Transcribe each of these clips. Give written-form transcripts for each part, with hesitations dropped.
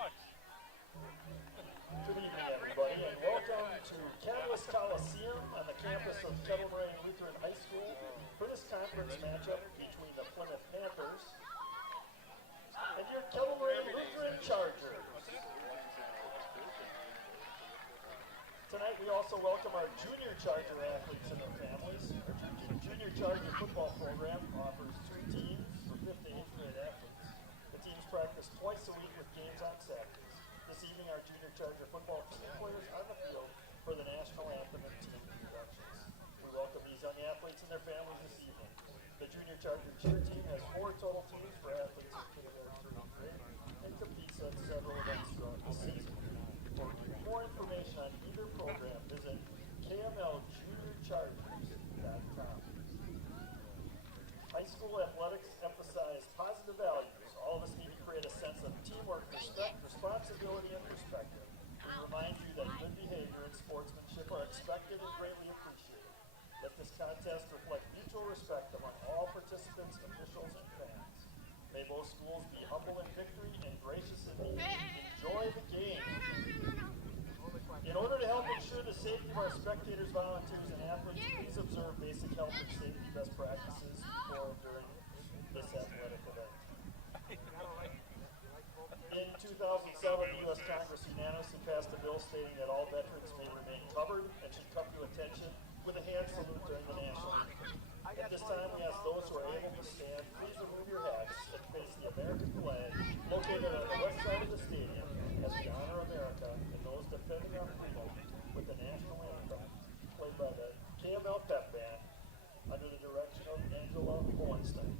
Good evening, everybody, and welcome to Catalyst Coliseum on the campus of Kettle Moraine Lutheran High School for this conference matchup between the Plymouth Panthers and your Kettle Moraine Lutheran Chargers. Tonight we also welcome our junior Charger athletes and their families. Our junior Charger football program offers 3 teams for 5th to 8th grade athletes. The teams practice twice a week with games on Saturdays. This evening our junior Charger football team players on the field for the national anthem and team introductions. We welcome these young athletes and their families this evening. The junior Charger cheer team has 4 total teams for athletes in kindergarten through 8th grade and competes at several events throughout the season. For more information on either program, visit kmljuniorchargers.com. High school athletics emphasize positive values. All of us need to create a sense of teamwork, respect, responsibility, and perspective. We remind you that good behavior and sportsmanship are expected and greatly appreciated. Let this contest reflect mutual respect among all participants, officials, and fans. May both schools be humble in victory and gracious in defeat. Enjoy the game. In order to help ensure the safety of our spectators, volunteers, and athletes, please observe basic health and safety best practices before and during this athletic event. In 2007, the U.S. Congress unanimously passed a bill stating that all veterans may remain covered and should come to attention with a hand salute during the national anthem. At this time, we ask those who are able to stand, please remove your hats and face the American flag located on the west side of the stadium as we honor America and those defending our freedom with the national anthem played by the KML Pep Band under the direction of Angela Hohenstein.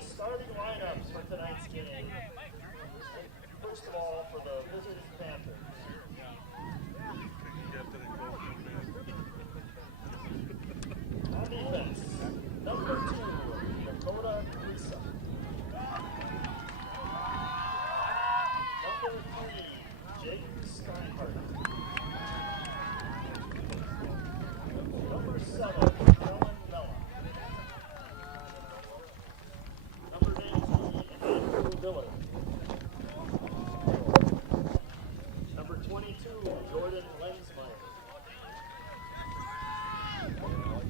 Starting lineups for tonight's game. First of all, for the visiting Panthers. On defense, number 2, Dakota Teresa. Number 3, Jake Steinhardt. Number 7, Helen Mella. Number 19, Andrew Miller. Number 22, Jordan Lensmeyer.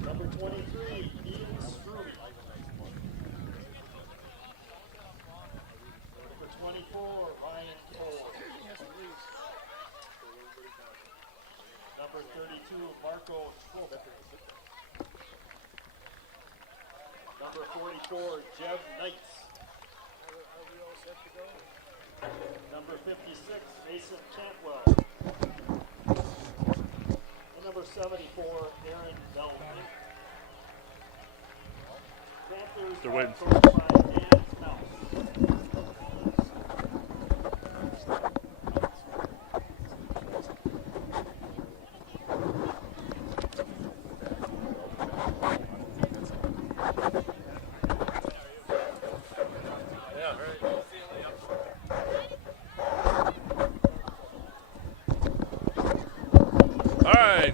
Number 23, Ian Struve. Number 24, Ryan Cole. Number 32, Marco Schroeder. Number 44, Jeb Knights. Number 56, Mason Cantwell. And number 74, Aaron Bellamy. Panthers are coached by Dan Mouse.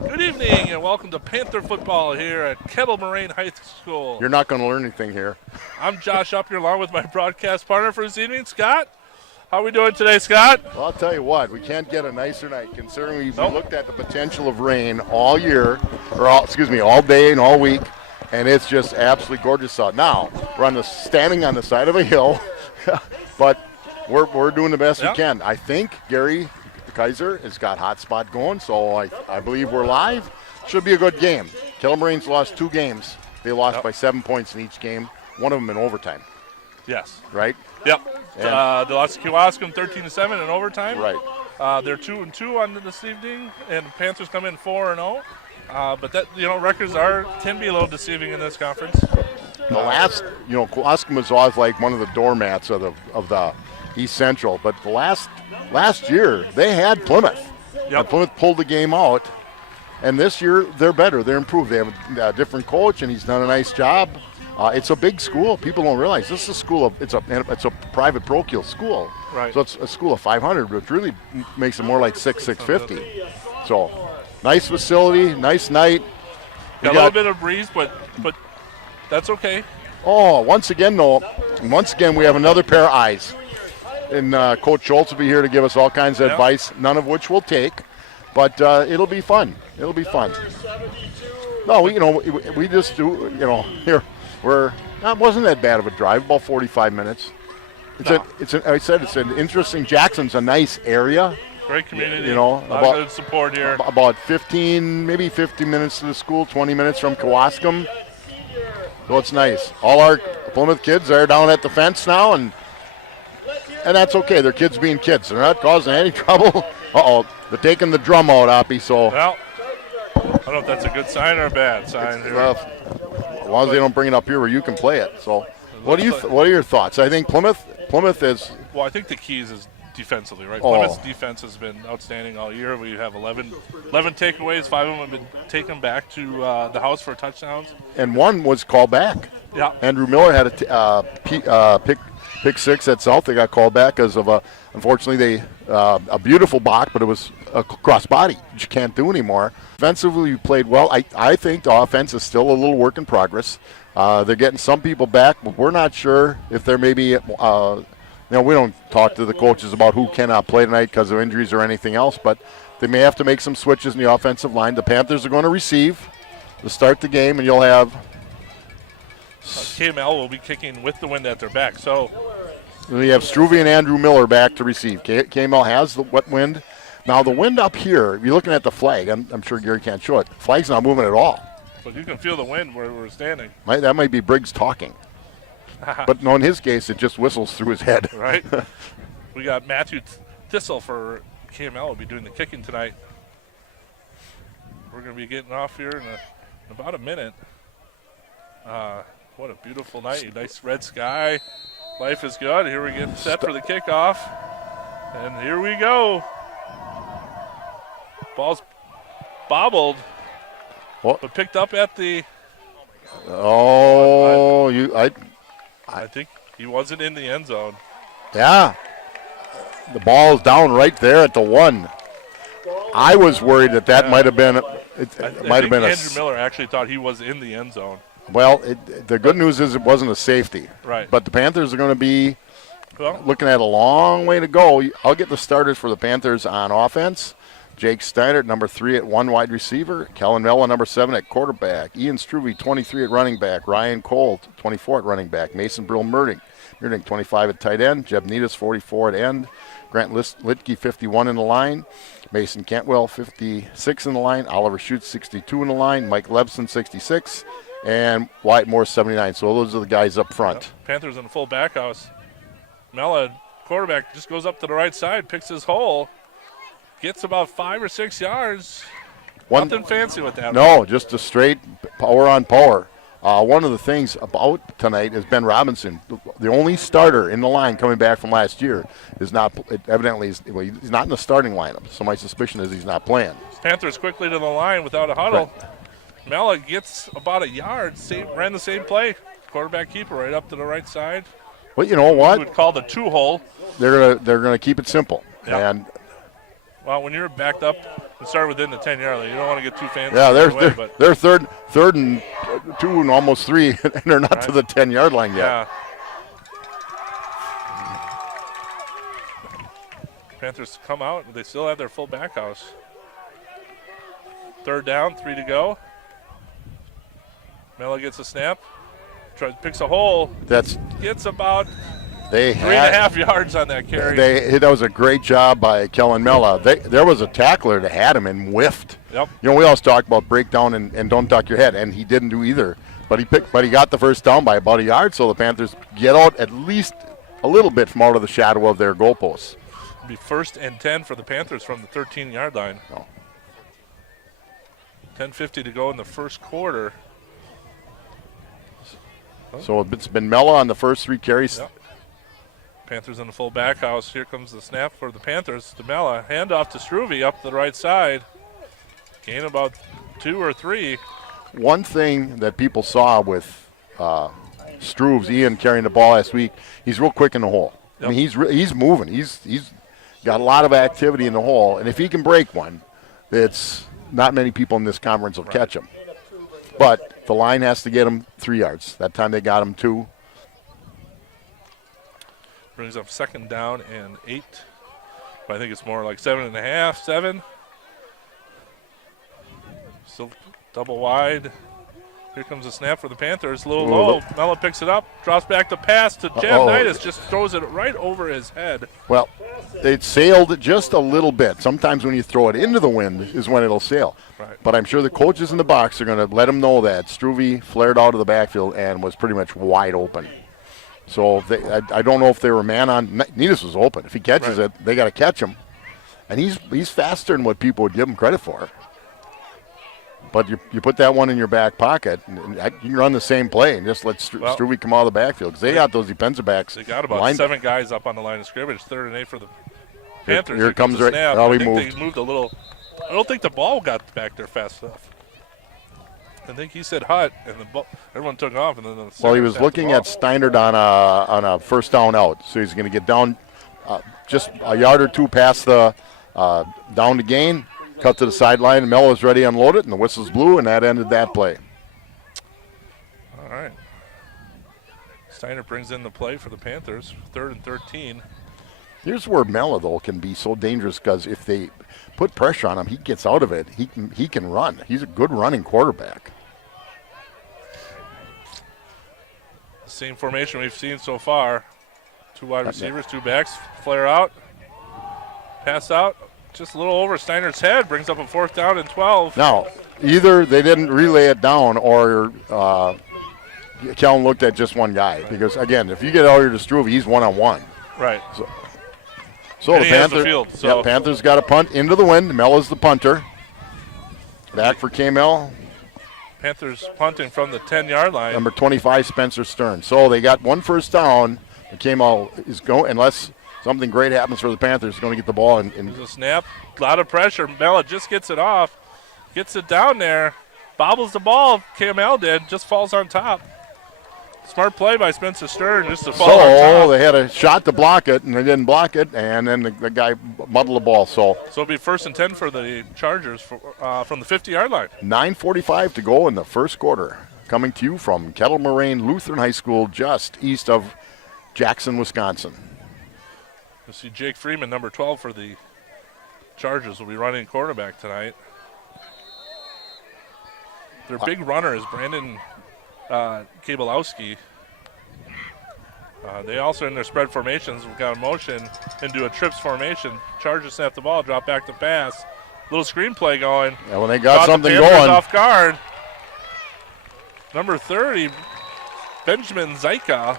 Good evening and welcome to Panther football here at Kettle Moraine High School. You're not going to learn anything here. I'm Josh up here along with my broadcast partner for this evening, Scott. How are we doing today, Scott? Well, I'll tell you what, we can't get a nicer night considering we looked at the potential of rain all year, all day and all week, and it's just absolutely gorgeous out. Now, we're standing on the side of a hill, but we're doing the best we can. I think Gary Kaiser has got hotspot going, so I believe we're live. Should be a good game. Kettle Moraine's lost 2 games. They lost by 7 points in each game, one of them in overtime. Yes. Right? Yep. They lost to Kewaskum 13-7 in overtime. Right. They're 2-2 on this evening, and the Panthers come in 4-0. But that records can be a little deceiving in this conference. The last, Kewaskum was always like one of the doormats of the East Central, but the last year they had Plymouth. Yep. And Plymouth pulled the game out, and this year they're better. They're improved. They have a different coach, and he's done a nice job. It's a big school. People don't realize this is a school of it's a private parochial school. Right. So it's a school of 500, which really makes it more like 650. So nice facility, nice night. Got a little bit of breeze, but that's okay. Oh, once again we have another pair of eyes. And Coach Schultz will be here to give us all kinds of advice, none of which we'll take. But it'll be fun. It'll be fun. No, we just do, here, it wasn't that bad of a drive, about 45 minutes. It's an interesting, Jackson's a nice area. Great community, a lot of good support here. About maybe 50 minutes to the school, 20 minutes from Kewaskum. So it's nice. All our Plymouth kids are down at the fence now, and that's okay. They're kids being kids. They're not causing any trouble. They're taking the drum out, Oppie. So. Well, I don't know if that's a good sign or a bad sign here. Well, as long as they don't bring it up here where you can play it. So, what are your thoughts? I think Plymouth is. Well, I think the keys is defensively, right? Plymouth's defense has been outstanding all year. We have 11 takeaways. 5 of them have been taken back to the house for touchdowns. And one was called back. Yeah. Andrew Miller had a pick 6 at South. They got called back because of unfortunately a beautiful block, but it was a cross body, which you can't do anymore. Defensively, we played well. I think the offense is still a little work in progress. They're getting some people back, but we're not sure if there may be. We don't talk to the coaches about who cannot play tonight because of injuries or anything else, but they may have to make some switches in the offensive line. The Panthers are going to receive to start the game, and you'll have. KML will be kicking with the wind at their back. So we have Struve and Andrew Miller back to receive. KML has the wet wind. Now the wind up here, if you're looking at the flag, I'm sure Gary can't show it. Flag's not moving at all. But you can feel the wind where we're standing. That might be Briggs talking. But no, in his case, it just whistles through his head. Right. We got Matthew Thistle for KML will be doing the kicking tonight. We're going to be getting off here in about a minute. What a beautiful night. Nice red sky. Life is good. Here we get set for the kickoff. And here we go. Ball's bobbled. What? But picked up at the... I think he wasn't in the end zone. Yeah. The ball's down right there at the 1. I was worried that might have been... Andrew Miller actually thought he was in the end zone. Well, the good news is it wasn't a safety. Right. But the Panthers are going to be looking at a long way to go. I'll get the starters for the Panthers on offense. Jake Steiner at number 3 at 1 wide receiver. Kellen Mella, number 7 at quarterback. Ian Struve, 23 at running back. Ryan Cole, 24 at running back. Mason Brill Merding, 25 at tight end. Jeb Needus, 44 at end. Grant Litke, 51 in the line. Mason Cantwell, 56 in the line. Oliver Schutz, 62 in the line. Mike Lebson, 66. And Wyatt Moore, 79. So those are the guys up front. Panthers in the full back house. Mella, quarterback, just goes up to the right side, picks his hole. Gets about 5 or 6 yards. Nothing fancy with that. No, just a straight power on power. One of the things about tonight is Ben Robinson, the only starter in the line coming back from last year, is not evidently he's not in the starting lineup. So my suspicion is he's not playing. Panthers quickly to the line without a huddle. Right. Mella gets about a yard. Ran the same play. Quarterback keeper right up to the right side. Well, you know what? We would call the 2-hole. They're gonna keep it simple. Yep. And Well, when you're backed up and start within the 10-yard line, you don't want to get too fancy. Yeah, but they're third and 2 and almost 3, and they're not to the 10-yard line yet. Yeah. Panthers come out. They still have their full back house. 3rd down, 3 to go. Mella gets a snap. Picks a hole. Gets about 3.5 yards on that carry. That was a great job by Kellen Mella. There was a tackler that had him and whiffed. Yep. You know, we always talk about breakdown and don't duck your head, and he didn't do either. But he got the first down by about a yard, so the Panthers get out at least a little bit from out of the shadow of their goalposts. It'll be 1st and 10 for the Panthers from the 13-yard line. Oh. 10:50 to go in the first quarter. So it's been Mella on the first 3 carries. Yep. Panthers in the full back house. Here comes the snap for the Panthers to Mella. Handoff to Struve up the right side. Gain about 2 or 3. One thing that people saw with Struve's Ian carrying the ball last week, he's real quick in the hole. Yep. I mean, he's moving. He's got a lot of activity in the hole, and if he can break one, it's not many people in this conference will catch him. But the line has to get him 3 yards. That time they got him 2. Brings up 2nd down and 8. But I think it's more like 7.5, 7. Still double wide. Here comes the snap for the Panthers. A little low. Mella picks it up. Drops back to pass to Javnitis. Just throws it right over his head. Well, it sailed just a little bit. Sometimes when you throw it into the wind is when it'll sail. Right. But I'm sure the coaches in the box are going to let him know that Struve flared out of the backfield and was pretty much wide open. So I don't know if they were man on. Needus was open. If he catches it, they got to catch him. And he's faster than what people would give him credit for. But you put that one in your back pocket, and you can run the same play and just let Struve come out of the backfield because they got those defensive backs. They got about 7 guys up on the line of scrimmage. 3rd and 8 for the Panthers. Here comes the snap. I think moved. they moved a little. I don't think the ball got back there fast enough. I think he said hut, and everyone took off. And then he was looking at Steinert on a first down out, so he's going to get down just a yard or 2 past the down to gain. Cut to the sideline, and Mella was ready to unload it, and the whistles blew, and that ended that play. All right. Steiner brings in the play for the Panthers, 3rd and 13. Here's where Mella, though, can be so dangerous because if they put pressure on him, he gets out of it. He can run. He's a good running quarterback. The same formation we've seen so far. 2 wide receivers, 2 backs, flare out, pass out. Just a little over Steiner's head, brings up a 4th down and 12. Now, either they didn't relay it down or Kellen looked at just one guy. Because, again, if you get out here to Struve, he's one-on-one. Right. So the Panthers got a punt into the wind. Mella's the punter. Back for K-Mel. Panthers punting from the 10-yard line. Number 25, Spencer Stern. So they got 1 first down. K-Mel is going, unless something great happens for the Panthers, going to get the ball. There's a snap, a lot of pressure. Mella just gets it off, gets it down there, bobbles the ball. KML did, just falls on top. Smart play by Spencer Stern just to fall on top. So they had a shot to block it, and they didn't block it, and then the guy muddled the ball. So it'll be 1st and 10 for the Chargers from the 50-yard line. 9:45 to go in the first quarter. Coming to you from Kettle Moraine Lutheran High School, just east of Jackson, Wisconsin. You'll see Jake Freeman, number 12 for the Chargers, will be running quarterback tonight. Their big runner is Brandon Kabalowski. They also, in their spread formations, got a motion into a trips formation. Chargers snap the ball, drop back to pass. Little screen play going. Yeah, when they got something the Panthers going. Off guard. Number 30, Benjamin Zyka.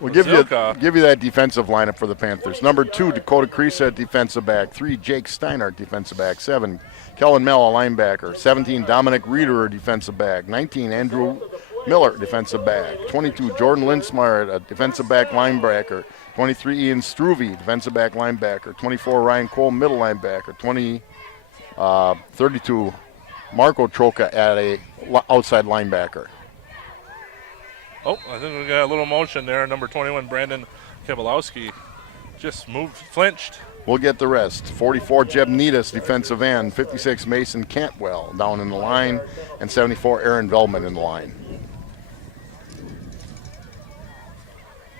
We'll give you that defensive lineup for the Panthers. Number 2, Dakota Krisa, defensive back. 3, Jake Steinert, defensive back. 7, Kellen Mella, linebacker. 17, Dominic Reeder, defensive back. 19, Andrew Miller, defensive back. 22, Jordan Linsmeyer, a defensive back linebacker. 23, Ian Struve, defensive back linebacker. 24, Ryan Cole, middle linebacker. 32, Marco Troca at a outside linebacker. Oh, I think we got a little motion there. Number 21, Brandon Kabalowski, just moved, flinched. will get the rest. 44, Jeb Needus, defensive end. 56, Mason Cantwell down in the line. And 74, Aaron Velman in the line.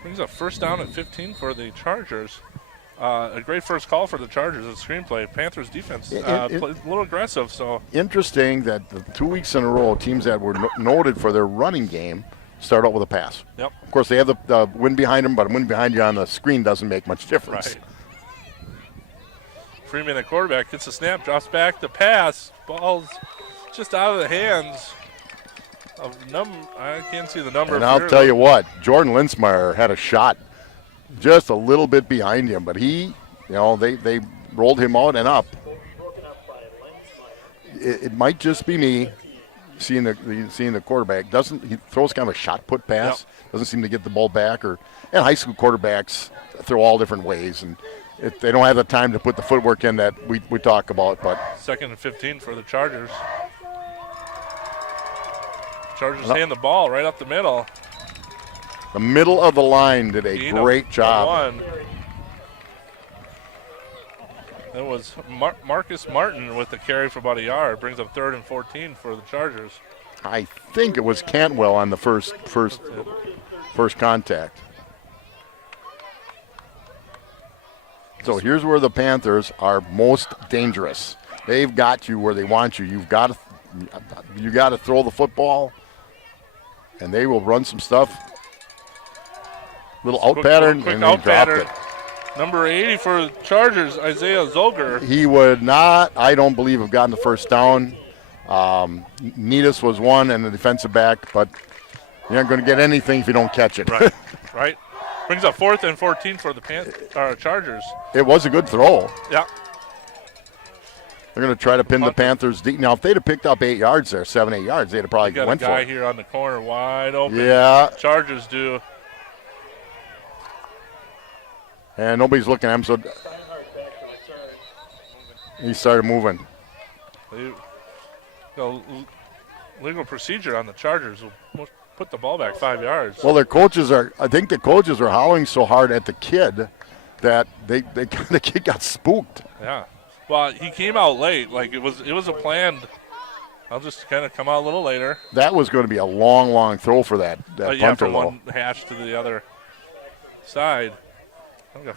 Brings up first down at 15 for the Chargers. A great first call for the Chargers, a screenplay. Panthers defense played a little aggressive. So interesting that the 2 weeks in a row, teams that were noted for their running game start out with a pass. Yep. Of course, they have the wind behind them, but wind behind you on the screen doesn't make much difference. Right. Freeman at quarterback gets a snap, drops back, the pass. Ball's just out of the hands of I can't see the number. And I'll tell you what, Jordan Linsmeyer had a shot just a little bit behind him, but they rolled him out and up. It might just be me seeing the quarterback. He throws kind of a shot put pass. Yep. Doesn't seem to get the ball back. And high school quarterbacks throw all different ways, and they don't have the time to put the footwork in that we talk about. But 2nd and 15 for the Chargers. Chargers hand the ball right up the middle. The middle of the line did a great job. It was Marcus Martin with the carry for about a yard. Brings up 3rd and 14 for the Chargers. I think it was Cantwell on the first contact. So here's where the Panthers are most dangerous. They've got you where they want you. You got to throw the football, and they will run some stuff. Little out pattern, quick and they dropped it. Number 80 for Chargers, Isaiah Zolger. He would not, I don't believe, have gotten the first down. Needus was one and the defensive back, but you're not going to get anything if you don't catch it. Right, right. Brings up 4th and 14 for the Chargers. It was a good throw. Yeah. They're going to try to pin the Panthers deep. Now, if they'd have picked up 8 yards there, 7, 8 yards, they'd have probably went for it. Got a guy here on the corner wide open. Yeah. Chargers do. And nobody's looking at him, so he started moving. Legal procedure on the Chargers will put the ball back 5 yards. Well, I think the coaches are howling so hard at the kid that the kid got spooked. Yeah. Well, he came out late. Like it was a planned. I'll just kind of come out a little later. That was going to be a long throw for that punter. From one hash to the other side. I got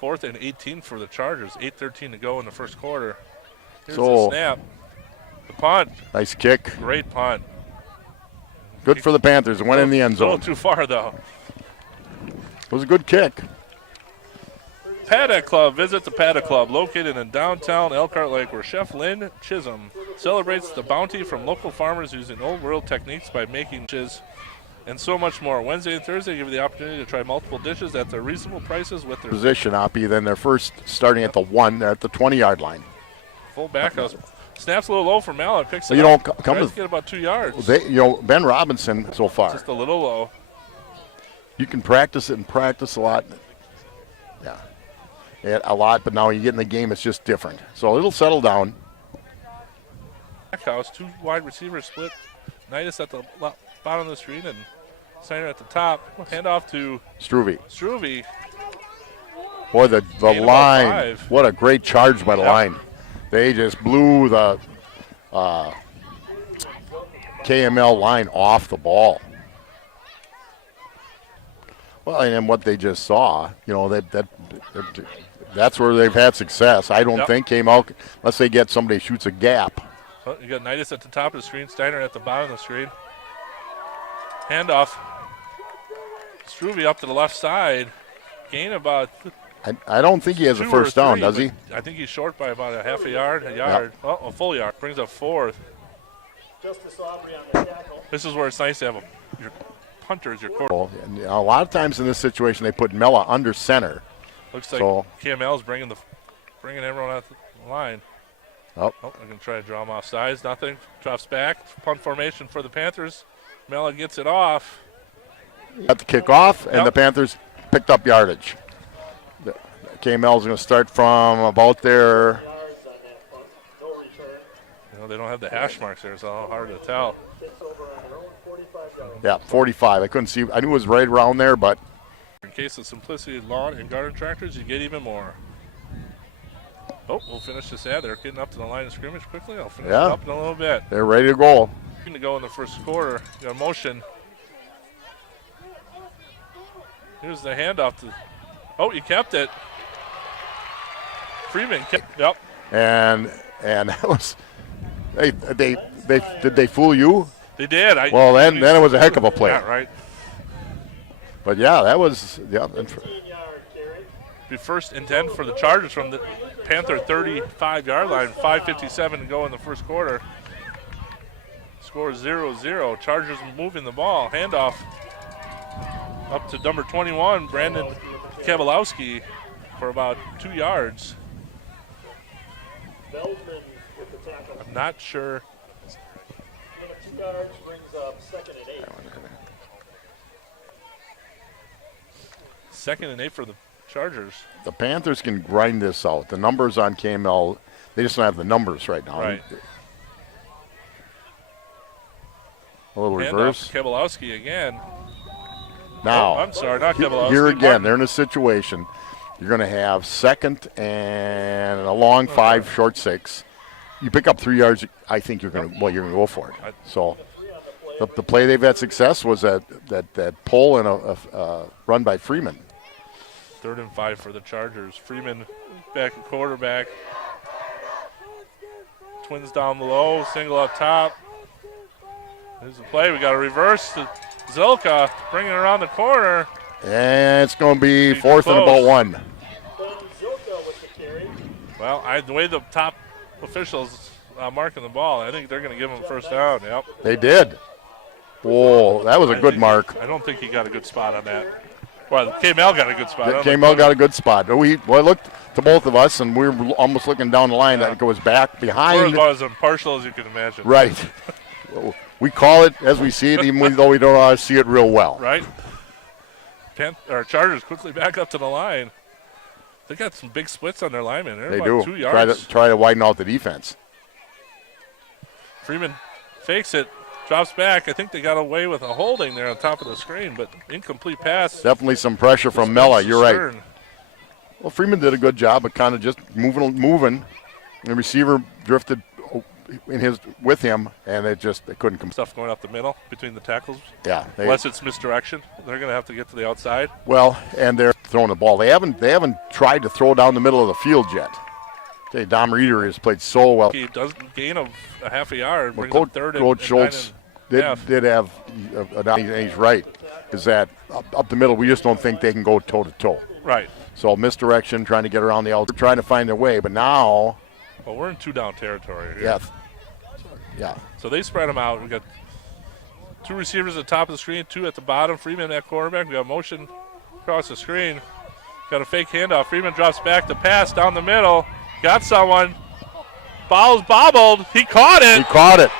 4th and 18 for the Chargers. 8:13 to go in the first quarter. Here's the snap. The punt. Nice kick. Great punt. Good for the Panthers. It went in the end zone. A little too far, though. It was a good kick. Paddock Club. Visit the Paddock Club, located in downtown Elkhart Lake, where Chef Lynn Chisholm celebrates the bounty from local farmers using old world techniques by making dishes and so much more. Wednesday and Thursday give you the opportunity to try multiple dishes at their reasonable prices with their position, Oppie. Then they're first starting at the 1, they're at the 20-yard line. Full back house. Snaps a little low for Mallet. Picks it up. You don't come to get about 2 yards. Ben Robinson so far. Just a little low. You can practice it and practice a lot. Yeah, a lot, but now you get in the game, it's just different. So it'll settle down. Back house, 2 wide receivers split. Nidus at the bottom of the screen and Steiner at the top. Hand off to Struve. Boy, the line. What a great charge by the line. They just blew the KML line off the ball. Well, and then what they just saw, that's where they've had success. I don't think came out unless they get somebody who shoots a gap. Well, you got Nidus at the top of the screen, Steiner at the bottom of the screen. Handoff. Struve up to the left side. Gain about. I don't think he has a first down, does he? I think he's short by about a half a yard. Oh, a full yard. Brings up 4th. Justice Aubrey on the tackle. This is where it's nice to have your punter as your quarterback. A lot of times in this situation, they put Mella under center. Looks like KML's bringing everyone out the line. I'm going to try to draw him off sides. Nothing. Drops back. Punt formation for the Panthers. Mella gets it off. Got the kick off, and the Panthers picked up yardage. KML's going to start from about there. They don't have the hash marks there, so hard to tell. Yeah, 45. I couldn't see. I knew it was right around there, but. In case of simplicity, lawn and garden tractors, you get even more. Oh, we'll finish this ad. They're getting up to the line of scrimmage quickly. I'll finish it Yeah. up in a little bit. They're ready to go. To go in the first quarter. Got a motion. Here's the handoff to. Oh, you kept it. Freeman kept. Yep. And that was. They did they fool you? They did. Well, then it was a heck of a play. Yeah, right. But yeah, that was Be first and 10 for the Chargers from the Panther 35-yard line. 5:57 to go in the first quarter. Score 0-0. Chargers moving the ball. Handoff up to number 21, Brandon Kavalowski, for about 2 yards. I'm not sure. 2 yards brings up 2nd and 8. Second and 8 for the Chargers. The Panthers can grind this out. The numbers on KML, they just don't have the numbers right now. Right. A little Handoff reverse. to Kavalowski again. Now, Oh, I'm sorry, not Kavalowski. here again, Martin. they're in a situation. You're going to have second and a long 5, short 6. You pick up 3 yards. I think you're going to go for it. So, the play they've had success was that pull and a run by Freeman. 3rd and 5 for the Chargers. Freeman back at quarterback. Twins down below, single up top. There's the play. We got a reverse to Zilka, bringing it around the corner. And it's going to be 4th and about 1. Well, the way the top officials marking the ball, I think they're going to give him first down. Yep. They did. Whoa, that was a good mark. I don't think he got a good spot on that. Well, KML got a good spot. KML got a good spot. We looked to both of us, and we were almost looking down the line that it goes back behind. We're about as impartial as you can imagine. Right. We call it as we see it, even though we don't always see it real well. Right. Chargers quickly back up to the line. They got some big splits on their linemen. They're They about do. 2 yards. Try to widen out the defense. Freeman fakes it, drops back. I think they got away with a holding there on top of the screen, but incomplete pass. Definitely some pressure from Mella. You're right. Stern. Well, Freeman did a good job of kind of just moving. The receiver drifted with him, and they couldn't come. Stuff going up the middle between the tackles. Yeah. Unless it's misdirection, they're going to have to get to the outside. Well, and they're throwing the ball. They haven't tried to throw down the middle of the field yet. Okay, Dom Reeder has played so well. He does gain of a half a yard. Well, Brings up 3rd Coach and Schultz did have, and he's right, is that up the middle, we just don't think they can go toe-to-toe. Right. So misdirection, trying to get around the outside, trying to find a way. But now. Well, we're in 2-down territory here. Yeah. Yeah. So they spread them out. We got 2 receivers at the top of the screen, 2 at the bottom. Freeman at quarterback. We got motion across the screen. Got a fake handoff. Freeman drops back to pass down the middle. Got someone. Ball's bobbled. He caught it. He caught it.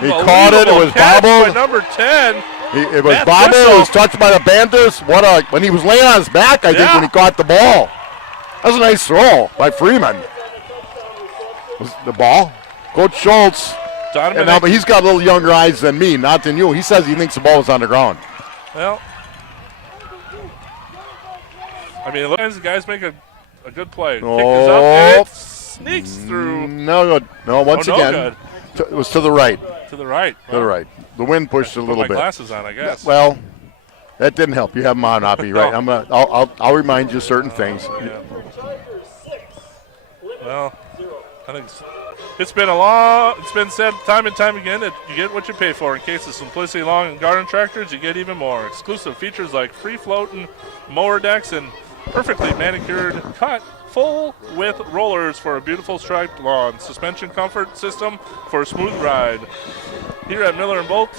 He caught it. It was bobbled. By number 10. It was bobbled. It was touched by the Panthers. When he was laying on his back, I think, when he caught the ball. That was a nice throw by Freeman. Was the ball? Coach Schultz. And now, but he's got a little younger eyes than me, not than you. He says he thinks the ball was on the ground. Well, I mean, the guys make a good play. Kick is up, and it sneaks through. No good. No, once again, it was to the right. To the right. To the right. The wind pushed a little bit. Put my glasses on, I guess. Well, that didn't help. You have them on, Oppie, right? I'll remind you certain things. Yeah. Well, I think it's been said time and time again that you get what you pay for. In case of Simplicity Lawn and Garden Tractors, you get even more. Exclusive features like free floating mower decks and perfectly manicured cut full width rollers for a beautiful striped lawn. Suspension comfort system for a smooth ride. Here at Miller & Bolt,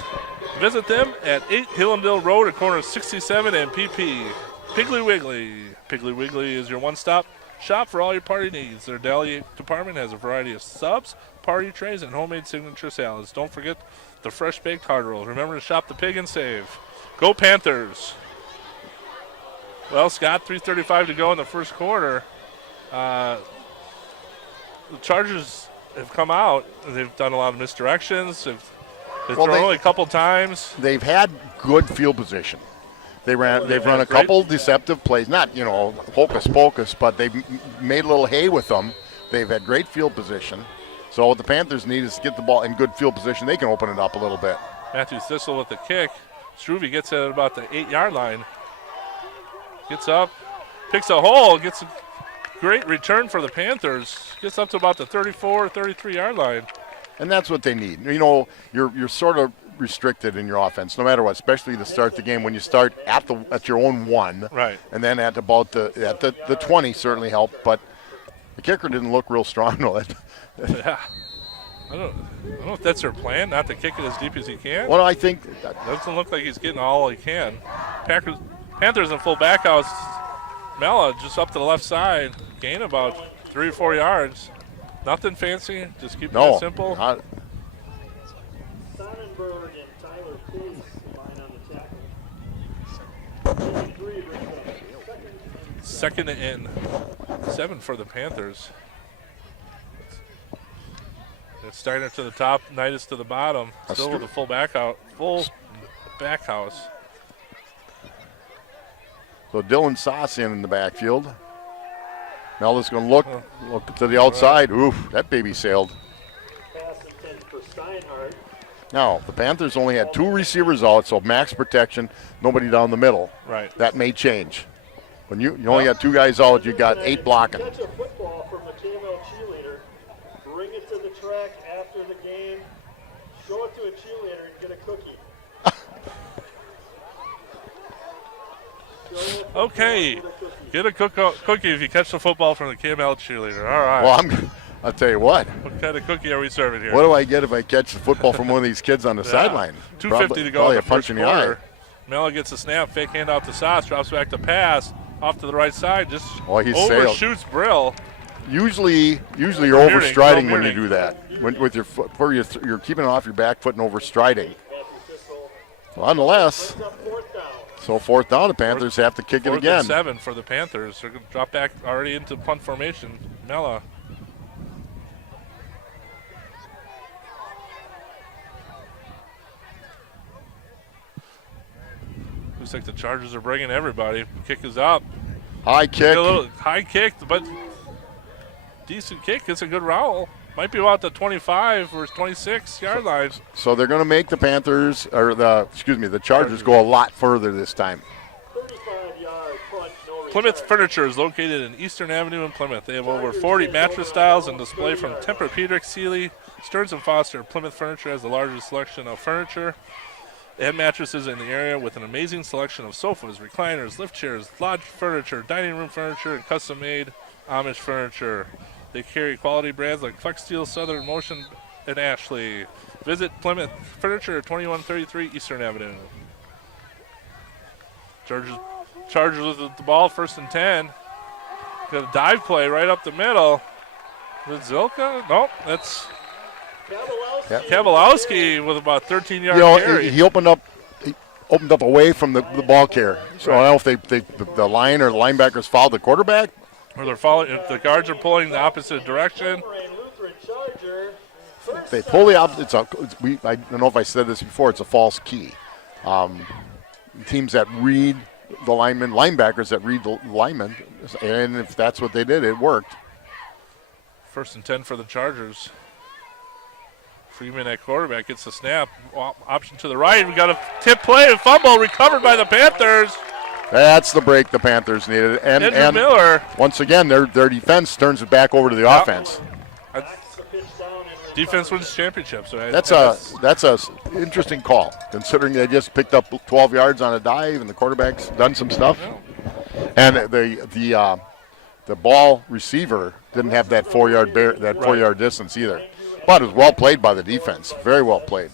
visit them at 8 Hillendale Road at corner 67 and PP. Piggly Wiggly. Piggly Wiggly is your one-stop shop for all your party needs. Their deli department has a variety of subs, party trays, and homemade signature salads. Don't forget the fresh baked hard rolls. Remember to shop the pig and save. Go Panthers. Well, Scott, 3:35 to go in the first quarter. The Chargers have come out. They've done a lot of misdirections. They've thrown only a couple times. They've had good field position. They've run a couple deceptive plays. Not, hocus pocus, but they've made a little hay with them They've had great field position. So what the Panthers need is to get the ball in good field position. They can open it up a little bit. Matthew Thistle with the kick. Struve gets it at about the 8-yard line. Gets up, picks a hole, gets a great return for the Panthers. Gets up to about the 34, 33-yard line. And that's what they need. You know, you're sort of restricted in your offense, no matter what, especially to start the game when you start at your own 1. Right. And then at about the 20 certainly helped, but the kicker didn't look real strong on it. Yeah. I don't know if that's their plan, not to kick it as deep as he can. Well, I think Doesn't look like he's getting all he can. Panthers in full back house. Mella just up to the left side, gain about 3 or 4 yards. Nothing fancy, just keeping it simple. Sonnenberg and Tyler Pace line on the tackle. Second and 7 for the Panthers. It's Steiner to the top, Knightis to the bottom. Still with a full back house. So Dylan Sauce in the backfield. Mella's going to look to the outside. Oof, that baby sailed. Pass intended for Steinhardt. Now, the Panthers only had 2 receivers out, so max protection, nobody down the middle. Right. That may change. When you only got 2 guys out, you got 8 blocking. Catch a football from the KML cheerleader. Bring it to the track after the game. Show it to a cheerleader and get a cookie. Okay. Get a cookie if you catch the football from the KML cheerleader. All right. Well, I'll tell you what. What kind of cookie are we serving here? What do I get if I catch the football from one of these kids on the sideline? 2:50 to go Probably in a the punch first in the eye. quarter. Mella gets a snap, fake handout to Sauce, drops back to pass, off to the right side, just He overshoots Brill. Usually you're overstriding when you do that. With your foot, you're keeping it off your back foot and overstriding. Nonetheless, so 4th down, the Panthers have to kick it 4th again. and 7 for the Panthers. They're going to drop back already into punt formation. Mella. Looks like the Chargers are bringing everybody. Kick is up. High kick. A little high kick, but decent kick. It's a good rowel. Might be about the 25 or 26-yard line. So they're going to make the Chargers go a lot further this time. 35-yard punt, no Plymouth return. Furniture is located in Eastern Avenue in Plymouth. They have over 40 mattress styles and display from Tempur-Pedic, Sealy, Stearns & Foster. Plymouth Furniture has the largest selection of furniture and mattresses in the area with an amazing selection of sofas, recliners, lift chairs, lodge furniture, dining room furniture, and custom-made Amish furniture. They carry quality brands like Flex Steel, Southern Motion, and Ashley. Visit Plymouth Furniture at 2133 Eastern Avenue. Chargers with the ball, 1st and 10. Got a dive play right up the middle. Is it Zilka? Nope, that's Kabalowski with about 13-yard carry. He opened up away from the ball carrier. So I don't know if the line or the linebackers fouled the quarterback. Or they're following. If the guards are pulling the opposite direction. Kettle Moraine Lutheran Charger. They pull the opposite. I don't know if I said this before. It's a false key. Teams that read the linebackers that read the linemen, and if that's what they did, it worked. 1st and 10 for the Chargers. Freeman at quarterback gets the snap. Option to the right. We got a tip play, a fumble recovered by the Panthers. That's the break the Panthers needed. And Miller. Once again, their defense turns it back over to the offense. Defense wins championships. So that's a interesting call, considering they just picked up 12 yards on a dive and the quarterback's done some stuff. And the ball receiver didn't have that 4-yard distance either. But it was well played by the defense. Very well played.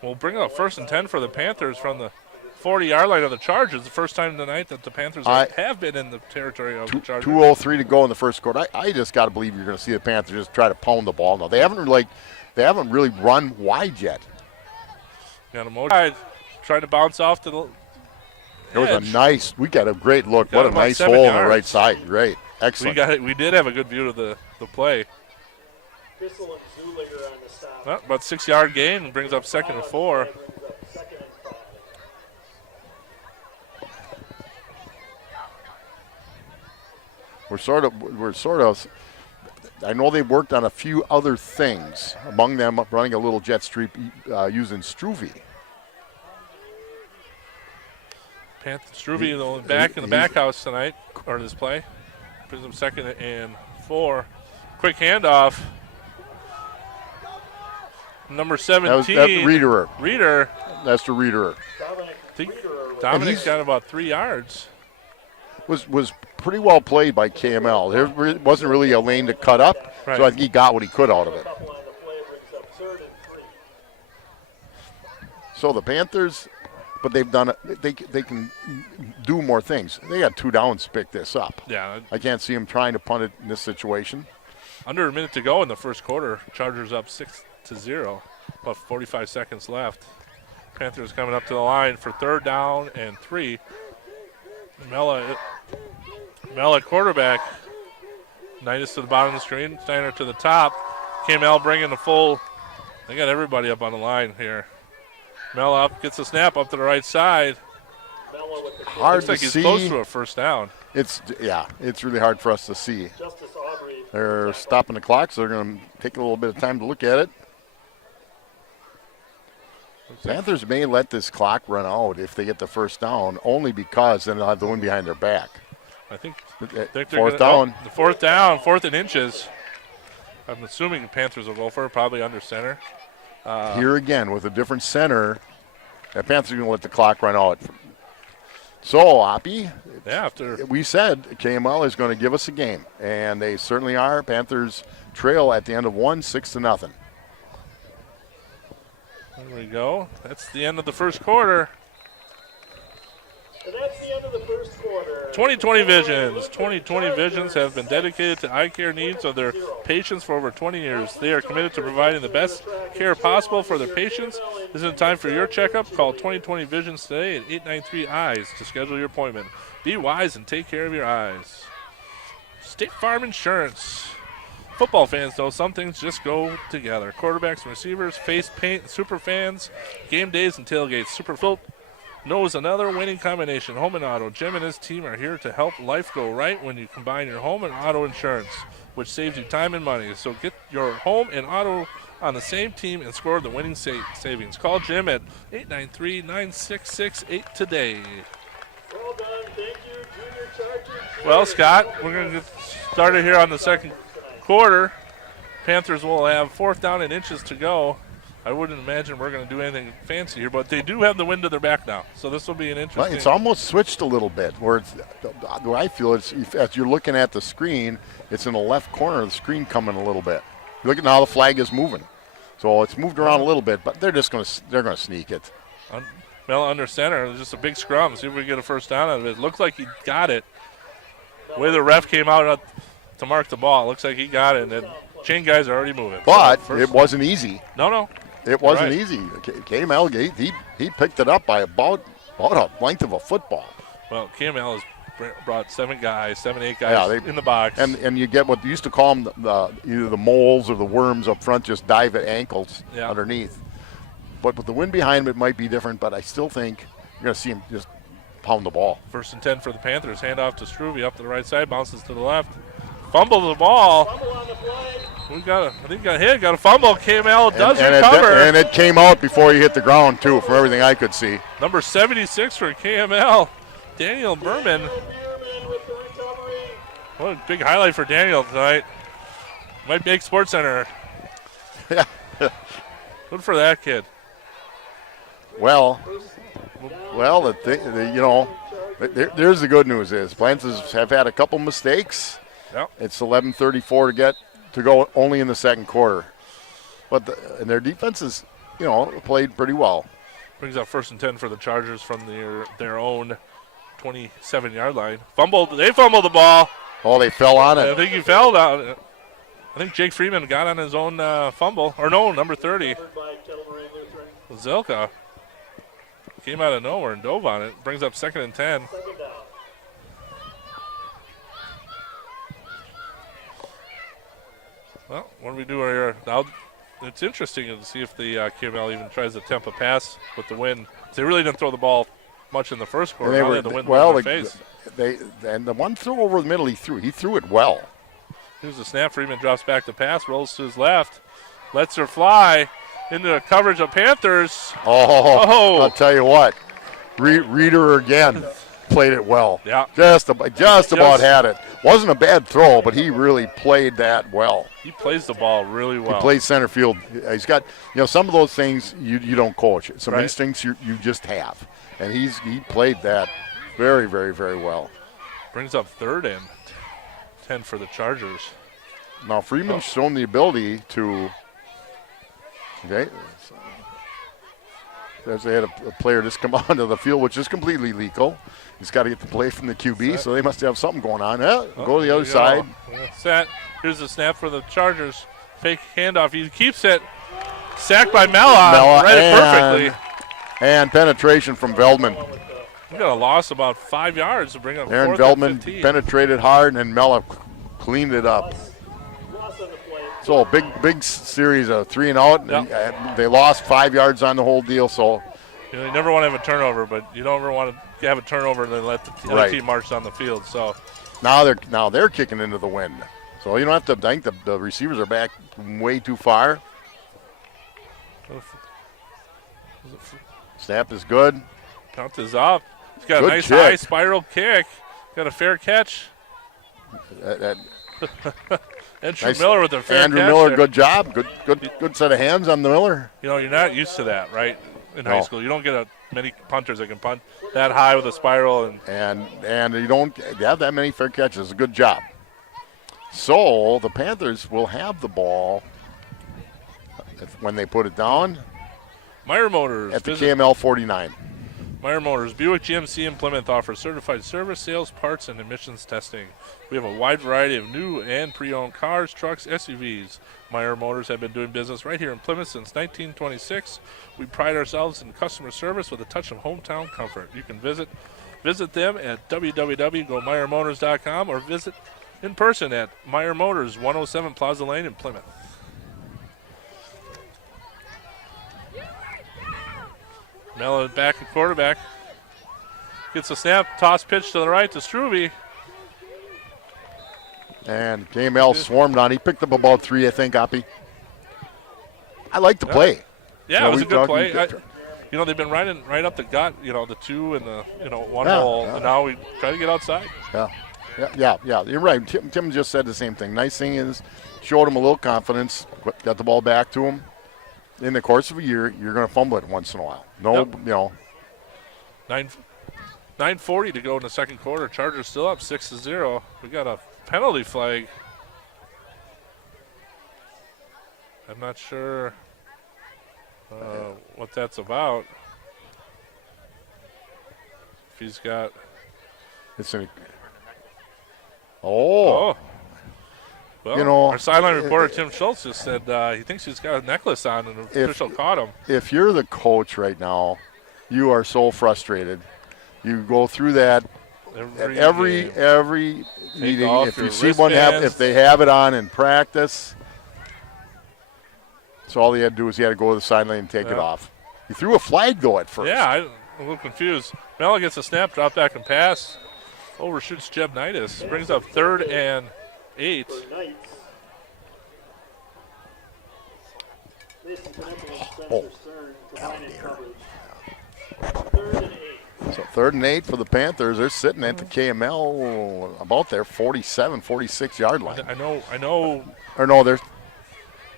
We'll bring up 1st and 10 for the Panthers from the 40-yard line of the Chargers. The first time tonight that the Panthers have been in the territory of the Chargers. 2:03 to go in the first quarter. I just got to believe you're going to see the Panthers just try to pound the ball now. They haven't really run wide yet. Got a motion. Trying to bounce off to the edge. We got a great look. What a nice hole on the right side. Great. Excellent. We did have a good view of the play. Bissell and Zuliger on the stop. Well, about 6-yard gain and brings up 2nd and 4. We're sort of I know they worked on a few other things, among them running a little jet sweep using Struve. Struve back in the back house tonight, or this play. Brings him 2nd and 4. Quick handoff. Number 17. That Reederer. Reeder. That's the Reederer. Dominic's got about 3 yards. Was pretty well played by KML. There wasn't really a lane to cut up, right. So I think he got what he could out of it. So the Panthers, but they've done it. They can do more things. They got 2 downs to pick this up. Yeah, I can't see them trying to punt it in this situation. Under a minute to go in the first quarter. Chargers up 6-0. About 45 seconds left. Panthers coming up to the line for 3rd down and 3. Mella at quarterback. Knightus to the bottom of the screen. Steiner to the top. KML bringing the full. They got everybody up on the line here. Mella up, gets a snap up to the right side. Hard Looks like to he's see. close to a 1st down. It's really hard for us to see. They're stopping the clock, so they're going to take a little bit of time to look at it. Panthers may let this clock run out if they get the 1st down, only because then they'll have the wind behind their back. I think 4th down. The 4th down, 4th and inches. I'm assuming the Panthers will go for it, probably under center. Here again with a different center, the Panthers are going to let the clock run out. So, Oppie, we said KML is going to give us a game, and they certainly are. Panthers trail at the end of 1, 6-0. There we go. That's the end of the first quarter. And that's the end of the first quarter. 20/20 Visions. 20/20 Visions have been dedicated to eye care needs of their patients for over 20 years. They are committed to providing the best care possible for their patients. Isn't it time for your checkup? Call 20/20 Visions today at 893-EYES to schedule your appointment. Be wise and take care of your eyes. State Farm Insurance. Football fans know some things just go together. Quarterbacks and receivers, face paint, super fans, game days and tailgates. Superfilt knows another winning combination. Home and Auto. Jim and his team are here to help life go right when you combine your home and auto insurance, which saves you time and money. So get your home and auto on the same team and score the winning savings. Call Jim at 893-9668 today. Well done. Thank you, Junior Chargers. Well, Scott, we're going to get started here on the second quarter. Panthers will have 4th down and inches to go. I wouldn't imagine we're going to do anything fancy here, but they do have the wind to their back now, so this will be an interesting. Well, it's almost switched a little bit. Where I feel it's as you're looking at the screen, it's in the left corner of the screen coming a little bit. Look at now the flag is moving, so it's moved around a little bit, but they're going to sneak it. Mel under center, just a big scrum. See if we get a 1st down out of it. Looks like he got it. The way the ref came out to mark the ball, it looks like he got it, and then chain guys are already moving. But it wasn't easy. No. It wasn't easy. KML, he picked it up by about a length of a football. Well, KML has brought 7, 8 guys in the box. And you get what you used to call them, either the moles or the worms up front, just dive at ankles underneath. But with the wind behind him, it might be different, but I still think you're going to see him just pound the ball. 1st and 10 for the Panthers. Hand off to Struve up to the right side, bounces to the left. Fumble the ball. Fumble on the play. I think got hit, got a fumble. KML does recover. And it came out before he hit the ground, too, from everything I could see. Number 76 for KML, Daniel Berman. What a big highlight for Daniel tonight. Might make SportsCenter. Yeah. Good for that kid. Well, there's the good news is Panthers have had a couple mistakes. Yep. It's 11:34 to go only in the second quarter. But and their defense is, played pretty well. Brings up 1st and 10 for the Chargers from their own 27-yard line. They fumbled the ball. Oh, they fell on it. I think he fell down. I think Jake Freeman got on his own fumble. Or no, number 30. Zilka came out of nowhere and dove on it. Brings up 2nd and 10. Well, what do we do here? Now, it's interesting to see if the KML even tries to attempt a pass with the wind. They really didn't throw the ball much in the first quarter. Now they had the wind in their face. And the one throw over the middle he threw it well. Here's the snap. Freeman drops back to pass, rolls to his left, lets her fly into the coverage of Panthers. Oh. I'll tell you what. Reader again played it well. Yeah. Just about had it. Wasn't a bad throw, but he really played that well. He plays the ball really well. He plays center field. He's got, some of those things you don't coach. Some instincts you just have. And he played that very, very, very well. Brings up 3rd and 10 for the Chargers. Now, Freeman's shown the ability to, okay, as they had a player just come onto the field, which is completely legal. He's got to get the play from the QB, so they must have something going on. Go to the other side. Set. Here's the snap for the Chargers. Fake handoff. He keeps it. Sacked by Mella. Read it perfectly. And penetration from Veldman. We got a loss about 5 yards to bring up 4th Aaron and Veldman 15. penetrated hard, and Mella cleaned it up. So big series of 3 and out. Yep. And they lost 5 yards on the whole deal. So you never want to have a turnover, but you don't ever want to have a turnover and then let the other team march down the field. So now they're kicking into the wind. So you don't have to think the receivers are back way too far. Snap is good. Count is up. He's got Good a nice kick. high spiral kick. Got a fair catch. Andrew Miller with a fair Andrew catch Miller, there. good job. Good set of hands on the Miller. You're not used to that, right? In high school, you don't get many punters that can punt that high with a spiral, and you don't have that many fair catches. A good job. So the Panthers will have the ball when they put it down. Meyer Motors at the KML 49. Meyer Motors, Buick GMC in Plymouth offers certified service, sales, parts, and emissions testing. We have a wide variety of new and pre-owned cars, trucks, SUVs. Meyer Motors have been doing business right here in Plymouth since 1926. We pride ourselves in customer service with a touch of hometown comfort. You can visit them at www.gomeyermotors.com or visit in person at Meyer Motors, 107 Plaza Lane in Plymouth. Mello back at quarterback. Gets a snap, toss pitch to the right to Struby. And KML swarmed on. He picked up about 3, I think, Oppie. I like the play. Yeah, it was a good play. They've been riding right up the gut, the 2 and the, 1 hole, and now we try to get outside. Yeah. You're right. Tim just said the same thing. Nice thing is, showed him a little confidence, got the ball back to him. In the course of a year, you're going to fumble it once in a while. 9:40 to go in the second quarter. Chargers still up 6-0. We got a penalty flag. I'm not sure what that's about. If he's got. Oh. Well, our sideline reporter Tim Schultz just said he thinks he's got a necklace on, and the official caught him. If you're the coach right now, you are so frustrated. You go through that every meeting. If you see one if they have it on in practice, so all he had to do was he had to go to the sideline and take it off. He threw a flag though at first. Yeah, I'm a little confused. Mello gets a snap, drop back and pass, overshoots Jeb Knightis, brings up 3rd and 8. So 3rd and 8 for the Panthers. They're sitting at the KML about their 47, 46-yard line. I know. Or no, they're.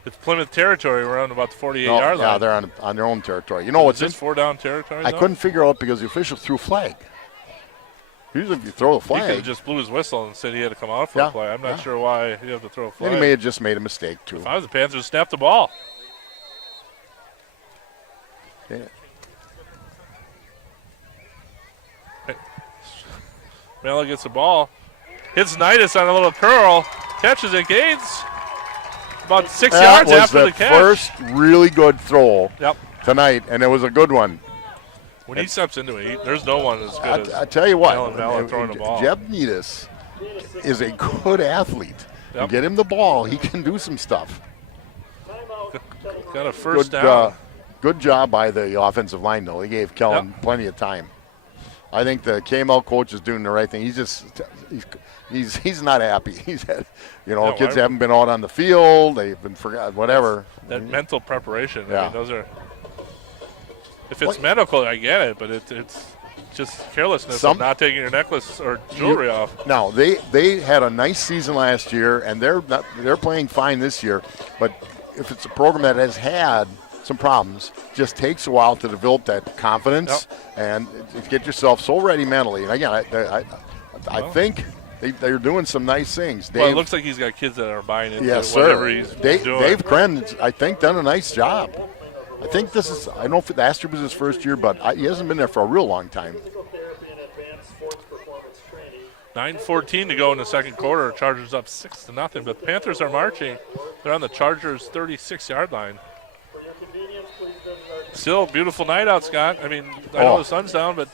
It's Plymouth territory. We're on about the 48-yard line. Yeah, they're on their own territory. What's this 4-down territory? I couldn't figure out because the official threw a flag. Usually if you throw a flag. He could have just blew his whistle and said he had to come out for a play. I'm not sure why he had to throw a flag. And he may have just made a mistake, too. If I was the Panthers, snap the ball. Yeah. Mello gets the ball. Hits Knightis on a little curl. Catches it, Gates. About 6 yards after the catch. That was the first really good throw tonight, and it was a good one. When he steps into it, there's no one as good as I tell you what, Mello throwing the ball. Jeb Knightis is a good athlete. Yep. Get him the ball. He can do some stuff. Got a first down. Good job by the offensive line, though. He gave Kellen plenty of time. I think the KML coach is doing the right thing. He's not happy. He's had, kids haven't been out on the field. They've been forgotten, whatever. That mental preparation. Yeah. I mean, those are. If it's medical, I get it, but it's just carelessness of not taking your necklace or jewelry off. No, they had a nice season last year, and they're playing fine this year. But if it's a program that has had some problems, just takes a while to develop that confidence and get yourself so ready mentally. And again, I think they're doing some nice things. Well, it looks like he's got kids that are buying into Sir. whatever he's doing. Dave Kren's, I think, done a nice job. I think I don't know if last year was his first year, but he hasn't been there for a real long time. 9:14 to go in the second quarter. Chargers up 6-0, but the Panthers are marching. They're on the Chargers' 36-yard line. Still a beautiful night out, Scott. I mean, I know the sun's down, but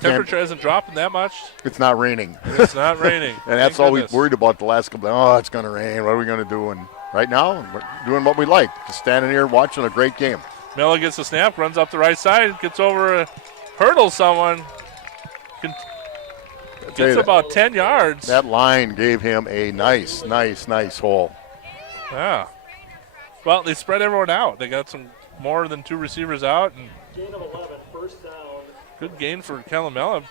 temperature hasn't dropped that much. It's not raining. It's not raining. And that's all we worried about the last couple. It's going to rain. What are we going to do? And right now, we're doing what we like. Just standing here watching a great game. Miller gets the snap, runs up the right side, gets over, hurdles someone. Gets about 10 yards. That line gave him a nice hole. Yeah. Well, they spread everyone out. They got some more than 2 receivers out. And gain of 11, first down. Good gain for Calamella.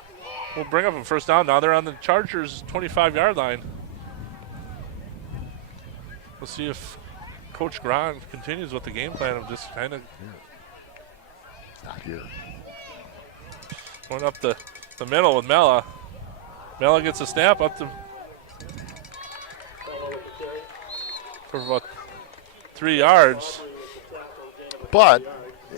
We'll bring up a first down. Now they're on the Chargers' 25-yard line. We'll see if Coach Grant continues with the game plan of just kind of not here. Going up the middle with Mella. Mella gets a snap up for about 3 yards. But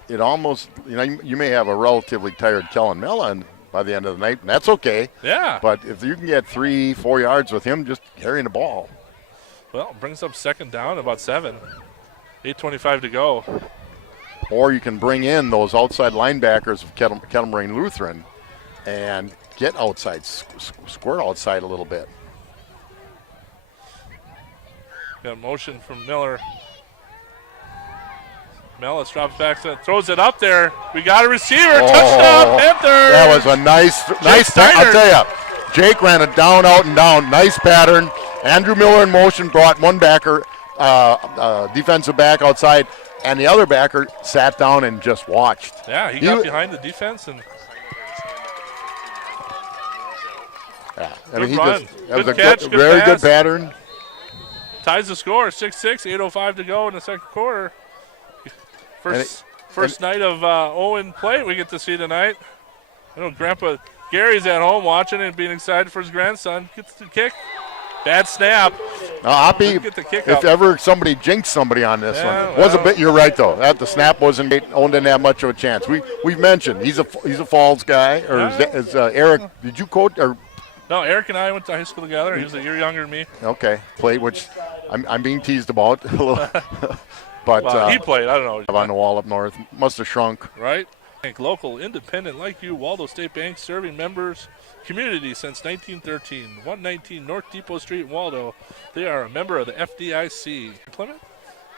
it almost, you may have a relatively tired Kellen Mella by the end of the night, and that's okay. Yeah. But if you can get 3-4 yards with him just carrying the ball. Well, it brings up second down, about 7. 8:25 to go. Or you can bring in those outside linebackers of Kettle Moraine Lutheran and get outside, squirt outside a little bit. Got motion from Miller. Mellis drops back, throws it up there. We got a receiver. Touchdown, Panther. That was a nice. I'll tell you, Jake ran it down, out, and down. Nice pattern. Andrew Miller in motion brought one backer, defensive back outside, and the other backer sat down and just watched. Yeah, he got behind the defense and. Yeah, that was a catch, very good pattern. Ties the score, 6-6, 8:05 to go in the second quarter. First night of Owen play we get to see tonight. I know Grandpa Gary's at home watching and being excited for his grandson. Gets the kick. Bad snap. If ever somebody jinxed somebody on this one, was a bit. You're right though. The snap wasn't. Owen didn't have much of a chance. We've mentioned he's a Falls guy. Or is Eric? Did you coach or? No, Eric and I went to high school together. He was a year younger than me. Okay, played, which I'm being teased about a little. But he played. I don't know. On the wall up north, must have shrunk. Right. Bank, local, independent, like you, Waldo State Bank, serving members, community since 1913. 119 North Depot Street, Waldo. They are a member of the FDIC. Plymouth,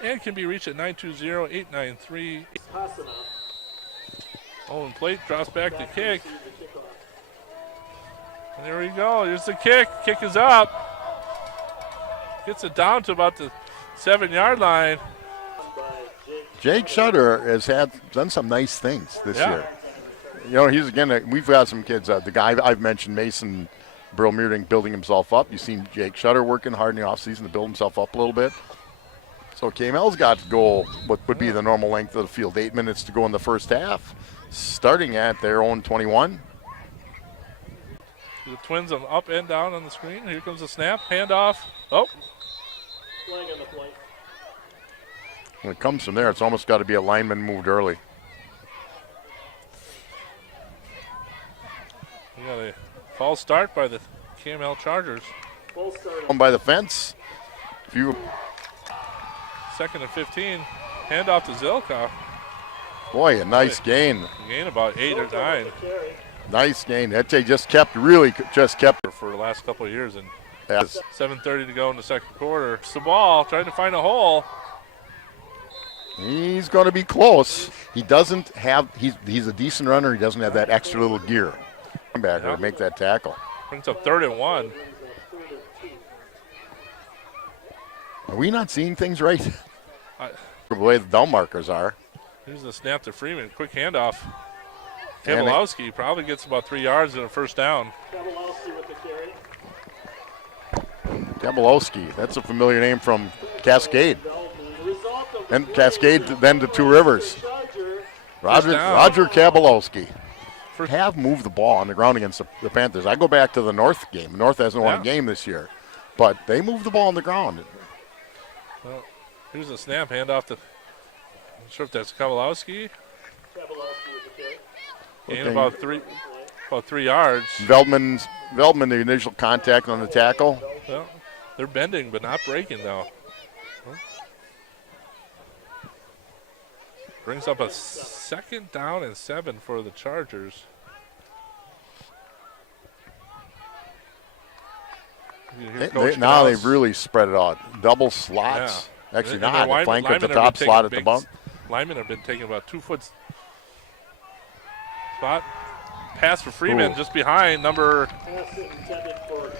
and can be reached at 920-893. Owen plate drops back the kick. And there we go. Here's the kick. Kick is up. Gets it down to about the 7-yard line. Jake Shutter has done some nice things this year. He's we've got some kids. The guy I've mentioned, Mason Brill-Meerding, building himself up. You've seen Jake Shutter working hard in the offseason to build himself up a little bit. So KML's got to go what would be the normal length of the field, 8 minutes to go in the first half, starting at their own 21. The Twins on up and down on the screen. Here comes the snap, handoff. Oh. Flag on the play. When it comes from there, it's almost got to be a lineman moved early. We got a false start by the KML Chargers. By the fence. Second and 15. Handoff to Zilkoff. Boy, a nice gain. Gain about 8 or 9. Nice gain. That they just kept for the last couple of years. And 7:30 to go in the second quarter. It's the ball, trying to find a hole. He's going to be close. He doesn't have. He's a decent runner. He doesn't have that extra little gear. linebacker to make that tackle. Brings up 3rd and 1. Are we not seeing things right? The way the down markers are. Here's the snap to Freeman. Quick handoff. And Kavalowski probably gets about 3 yards and a first down. Kavalowski with the carry. Kavalowski, that's a familiar name from Cascade. The result of And Cascade, then to Two Rivers. Roger Kavalowski. Have moved the ball on the ground against the Panthers. I go back to the North game. North hasn't won a game this year, but they moved the ball on the ground. Well, here's a snap handoff to. I'm sure if that's Kavalowski. Gain about 3 yards. Veldman, the initial contact on the tackle. Well, they're bending but not breaking though. Brings up a 2nd down and 7 for the Chargers. Now they've really spread it out. Double slots. Yeah. Actually, And not. the A flank at the linemen top slot at the bump. Linemen have been taking about 2 foot spot. Pass for Freeman just behind number.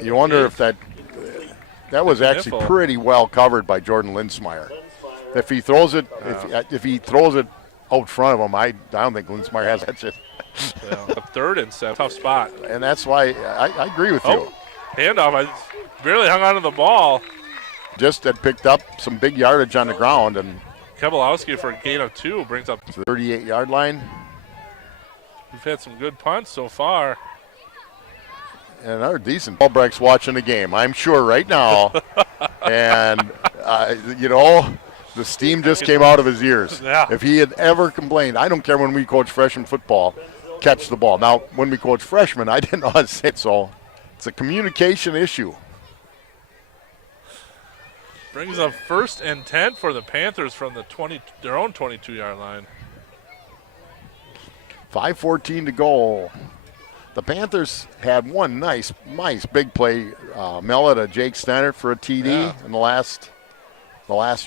You wonder if that was actually pretty well covered by Jordan Linsmeyer. If he throws it, if he throws it out front of him, I don't think Linsmeyer has that shit. A 3rd and 7, tough spot. And that's why I agree with you. Handoff, I barely hung onto the ball. Just had picked up some big yardage on the ground, and Kavalowski for a gain of 2 brings up to the 38-yard line. We've had some good punts so far. And they're decent. Albrecht's watching the game, I'm sure, right now. And, the steam just came out of his ears. Yeah. If he had ever complained, I don't care when we coach freshman football, catch the ball. Now, when we coach freshmen, I didn't know how to say it, so it's a communication issue. Brings up 1st and 10 for the Panthers from their own 22-yard line. 5:14 to go. The Panthers had one nice big play. Mella to Jake Steinert for a TD in the last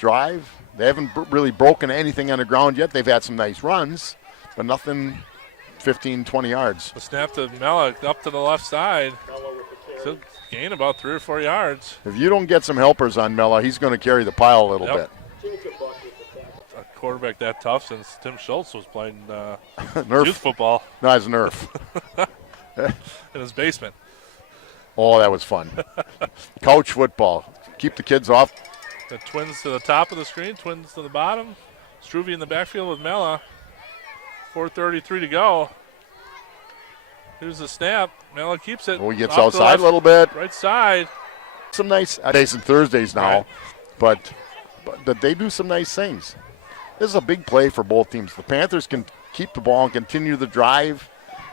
drive. They haven't really broken anything on the ground yet. They've had some nice runs, but nothing 15, 20 yards. The snap to Mella up to the left side. So gain about 3 or 4 yards. If you don't get some helpers on Mella, he's going to carry the pile a little bit. A quarterback that tough since Tim Schultz was playing Nerf youth football. No, it's Nerf. In his basement. Oh, that was fun. Couch football. Keep the kids off. The Twins to the top of the screen, Twins to the bottom. Struve in the backfield with Mella. 4:33 to go. Here's the snap. Mella keeps it. Oh, he gets outside a little bit. Right side. Some nice days and Thursdays now, but they do some nice things. This is a big play for both teams. The Panthers can keep the ball and continue the drive,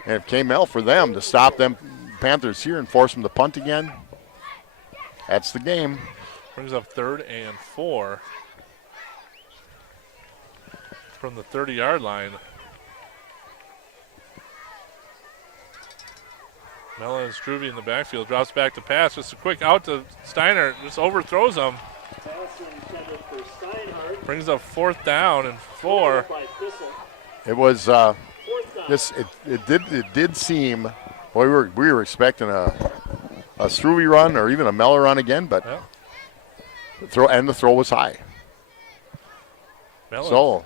and it came out for them to stop them Panthers here and force them to punt again. That's the game. Brings up 3rd and 4 from the 30-yard line. Mella and Struve in the backfield. Drops back to pass. Just a quick out to Steiner. Just overthrows him. Brings up 4th down and 4. It was it did seem we were expecting a Struve run or even a Mella run again, but the throw was high. Mella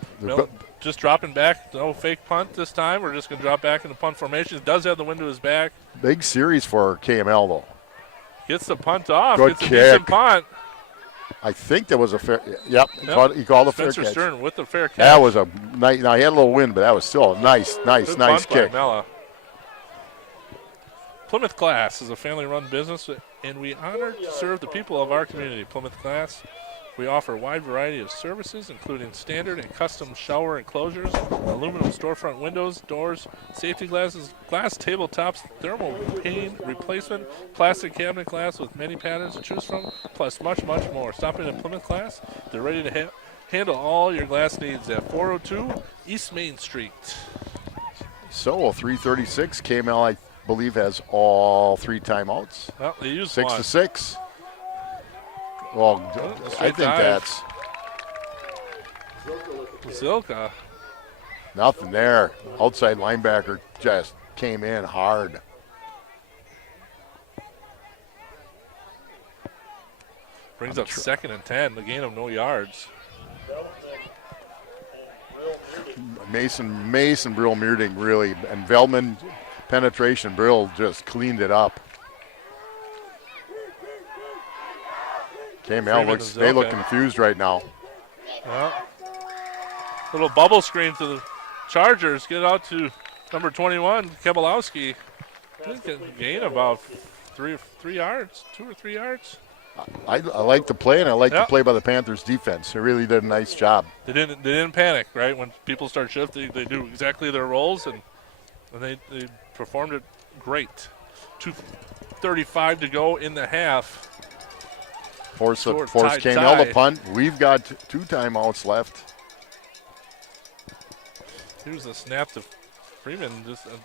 just dropping back. No fake punt this time. We're just going to drop back in the punt formation. Does have the wind to his back. Big series for KML though. Gets the punt off. Good Gets kick. a decent punt. I think that was a fair. Yep, he called a fair catch. Spencer Stern with the fair catch. That was a nice. Now he had a little wind, but that was still a nice kick. Mella. Plymouth Glass is a family-run business, and we honor to serve the people of our community. Plymouth Glass. We offer a wide variety of services, including standard and custom shower enclosures, aluminum storefront windows, doors, safety glasses, glass tabletops, thermal pane replacement, plastic cabinet glass with many patterns to choose from, plus much, much more. Stop in at Plymouth Glass. They're ready to handle all your glass needs at 402 East Main Street. So 3:36. KML, I believe, has all 3 timeouts. Well, they used 6 one. to 6. Well, I think that's Zilka. nothing there. Outside linebacker just came in hard. Brings up 2nd and 10, a gain of no yards. Mason, Brill, Meerding really, and Velman penetration. Brill just cleaned it up. KML they look confused right now. Well, little bubble screen to the Chargers. Get it out to number 21, Kebalowski. Gain about 3 yards, 2 or 3 yards. I like the play, and I like the play by the Panthers defense. They really did a nice job. They didn't panic, right? When people start shifting, they knew exactly their roles, and they performed it great. 2:35 to go in the half. Force KML to punt. We've got 2 timeouts left. Here's the snap to Freeman. Just a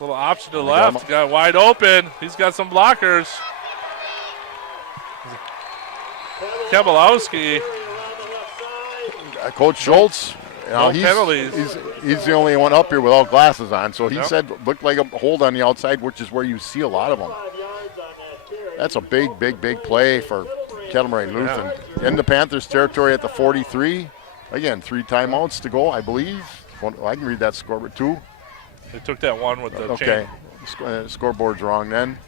little option to the left. Got wide open. He's got some blockers. Kebalowski. Coach Schultz. No penalties. He's the only one up here without glasses on, so he said looked like a hold on the outside, which is where you see a lot of them. That's a big play for Kettle Moraine Lutheran. In the Panthers territory at the 43. Again, 3 timeouts to go, I believe. I can read that scoreboard too. They took that one with the chain. Scoreboard's wrong then.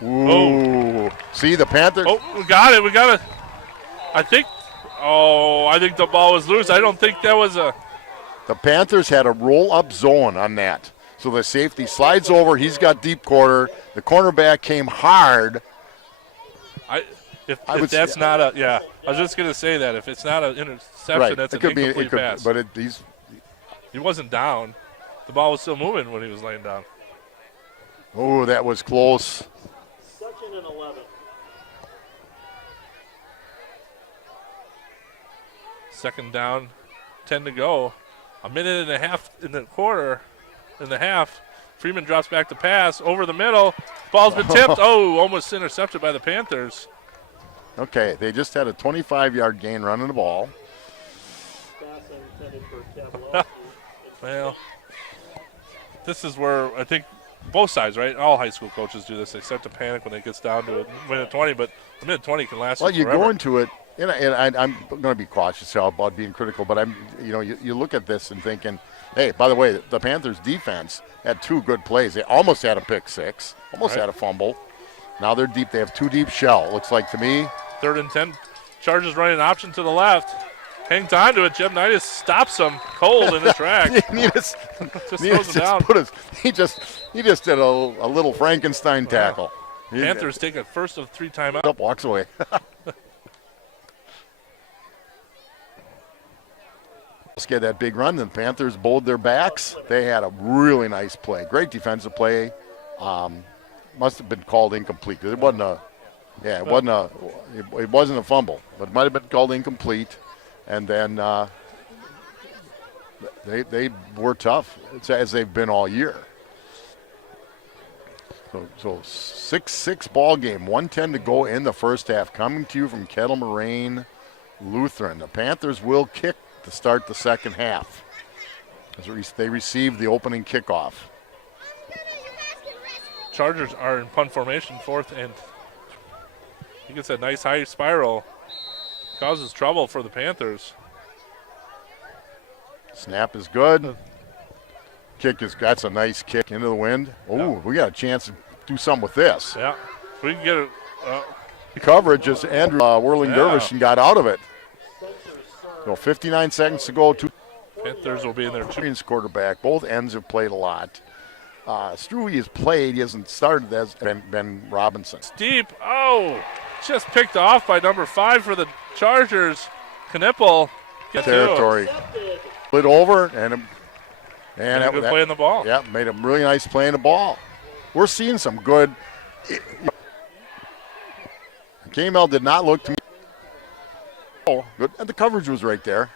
Ooh. See the Panthers. Oh, we got it. I think the ball was loose. I don't think that was a. The Panthers had a roll-up zone on that. So the safety slides over. He's got deep quarter. The cornerback came hard. If that's not a, I was just going to say that. If it's not an interception, that's an incomplete pass. But he wasn't down. The ball was still moving when he was laying down. Oh, that was close. 2nd and 11. Second down, 10 to go. A minute and a half in the quarter, in the half. Freeman drops back to pass over the middle. Ball's been tipped. Almost intercepted by the Panthers. Okay, they just had a 25-yard gain running the ball. Well, this is where I think both sides, right? All high school coaches do this. They start to panic when it gets down to a minute 20, but a minute 20 can last forever. You go into it, and I'm going to be cautious about being critical, but you look at this and thinking, hey, by the way, the Panthers defense had 2 good plays. They almost had a pick 6, almost had a fumble. Now they're deep. They have 2 deep shell, looks like to me. 3rd and 10. Chargers running an option to the left. Hangs on to it. Jim Knightis stops him cold in his track. Just throws him down. He just did a little Frankenstein tackle. Panthers take a first of 3 timeouts. Walks away. Let's get that big run. The Panthers bowled their backs. They had a really nice play. Great defensive play. Must have been called incomplete. It wasn't a. Yeah, it wasn't a fumble, but it might have been called incomplete. And then they were tough, as they've been all year. So 6-6 ball game, 1:10 to go in the first half. Coming to you from Kettle Moraine Lutheran. The Panthers will kick to start the second half as they receive the opening kickoff. Chargers are in punt formation, 4th, and he gets a nice high spiral. Causes trouble for the Panthers. Snap is good. That's a nice kick into the wind. Oh, we got a chance to do something with this. Yeah, we can get it. Coverage as Andrew Whirling Dervish and got out of it. So 59 seconds to go. Panthers will be in there too. Quarterback. Both ends have played a lot. Struey has played. He hasn't started as Ben Robinson. Deep. Just picked off by number 5 for the Chargers. Knippel. Territory. Split over and a good play in the ball. Yeah, made a really nice play in the ball. We're seeing some good. KML did not look to me. Good. And the coverage was right there.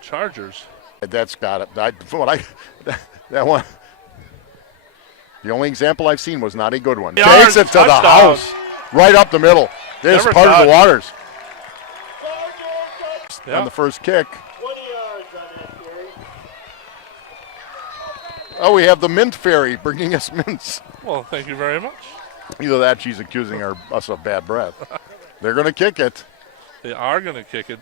Chargers. That's got it. That one. The only example I've seen was not a good one. Takes it to the house. Right up the middle. There's part of the waters. On the first kick. 20 yards on that carry. Oh, we have the mint fairy bringing us mints. Well, thank you very much. Either that, she's accusing us of bad breath. They're going to kick it. They are going to kick it.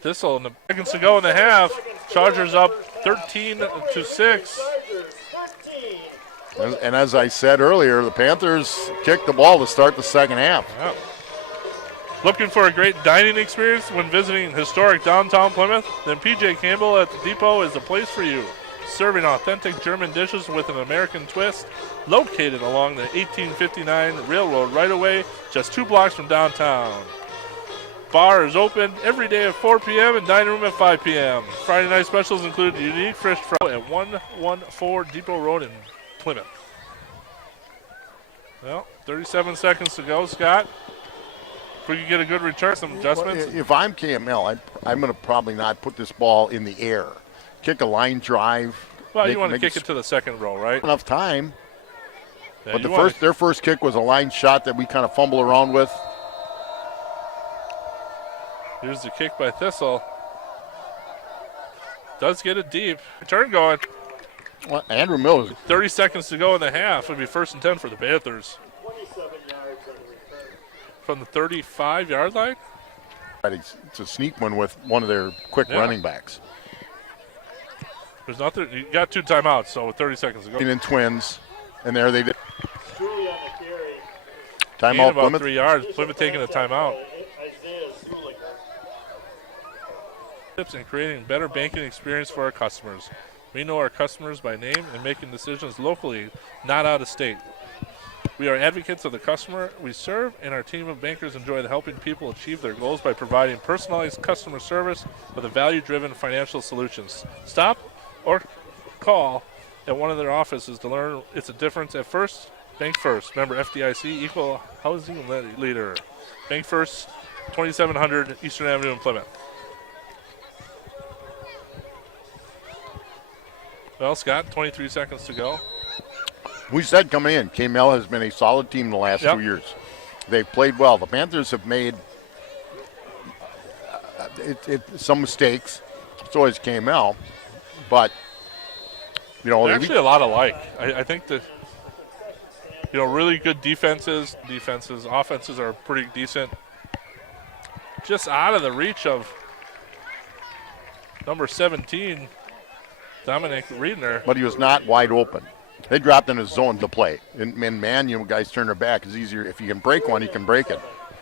Thistle in the seconds to go in the half. Chargers up 13-6. And as I said earlier, the Panthers kicked the ball to start the second half. Yeah. Looking for a great dining experience when visiting historic downtown Plymouth? Then PJ Campbell at the Depot is the place for you. Serving authentic German dishes with an American twist. Located along the 1859 Railroad right away, just 2 blocks from downtown. Bar is open every day at 4 p.m. and dining room at 5 p.m. Friday night specials include unique fresh fry at 114 Depot Road in Plymouth. Well, 37 seconds to go, Scott. If we could get a good return, some adjustments. If I'm KML, I'm going to probably not put this ball in the air. Kick a line drive. Well, you want to kick it to the second row, right? Enough time. Yeah, but their first kick was a line shot that we kind of fumble around with. Here's the kick by Thistle. Does get it deep. Return going. Well, Andrew Mills. 30 seconds to go in the half. It'll be 1st and 10 for the Panthers. 27 yards on the return. From the 35-yard line? It's a sneak one with one of their quick running backs. There's nothing. You got 2 timeouts, so with 30 seconds to go. And then Twins, and there they did. Julie on the carry. Timeout, about Plymouth. 3 yards. Plymouth taking a timeout. Isaiah Zuliger. Tips and creating better banking experience for our customers. We know our customers by name and making decisions locally, not out of state. We are advocates of the customer we serve, and our team of bankers enjoy helping people achieve their goals by providing personalized customer service with a value-driven financial solutions. Stop or call at one of their offices to learn it's a difference. At First, Bank First. Member FDIC, equal housing leader. Bank First, 2700 Eastern Avenue in Plymouth. Well, Scott, 23 seconds to go. We said coming in, KML has been a solid team the last 2 years. They've played well. The Panthers have made some mistakes. So has KML. But, they're actually a lot alike. I think that, really good defenses, offenses are pretty decent. Just out of the reach of number 17, Dominic Riedner. But he was not wide open. They dropped in his zone to play. And man, guys turn their back. It's easier. If you can break one, you can break it.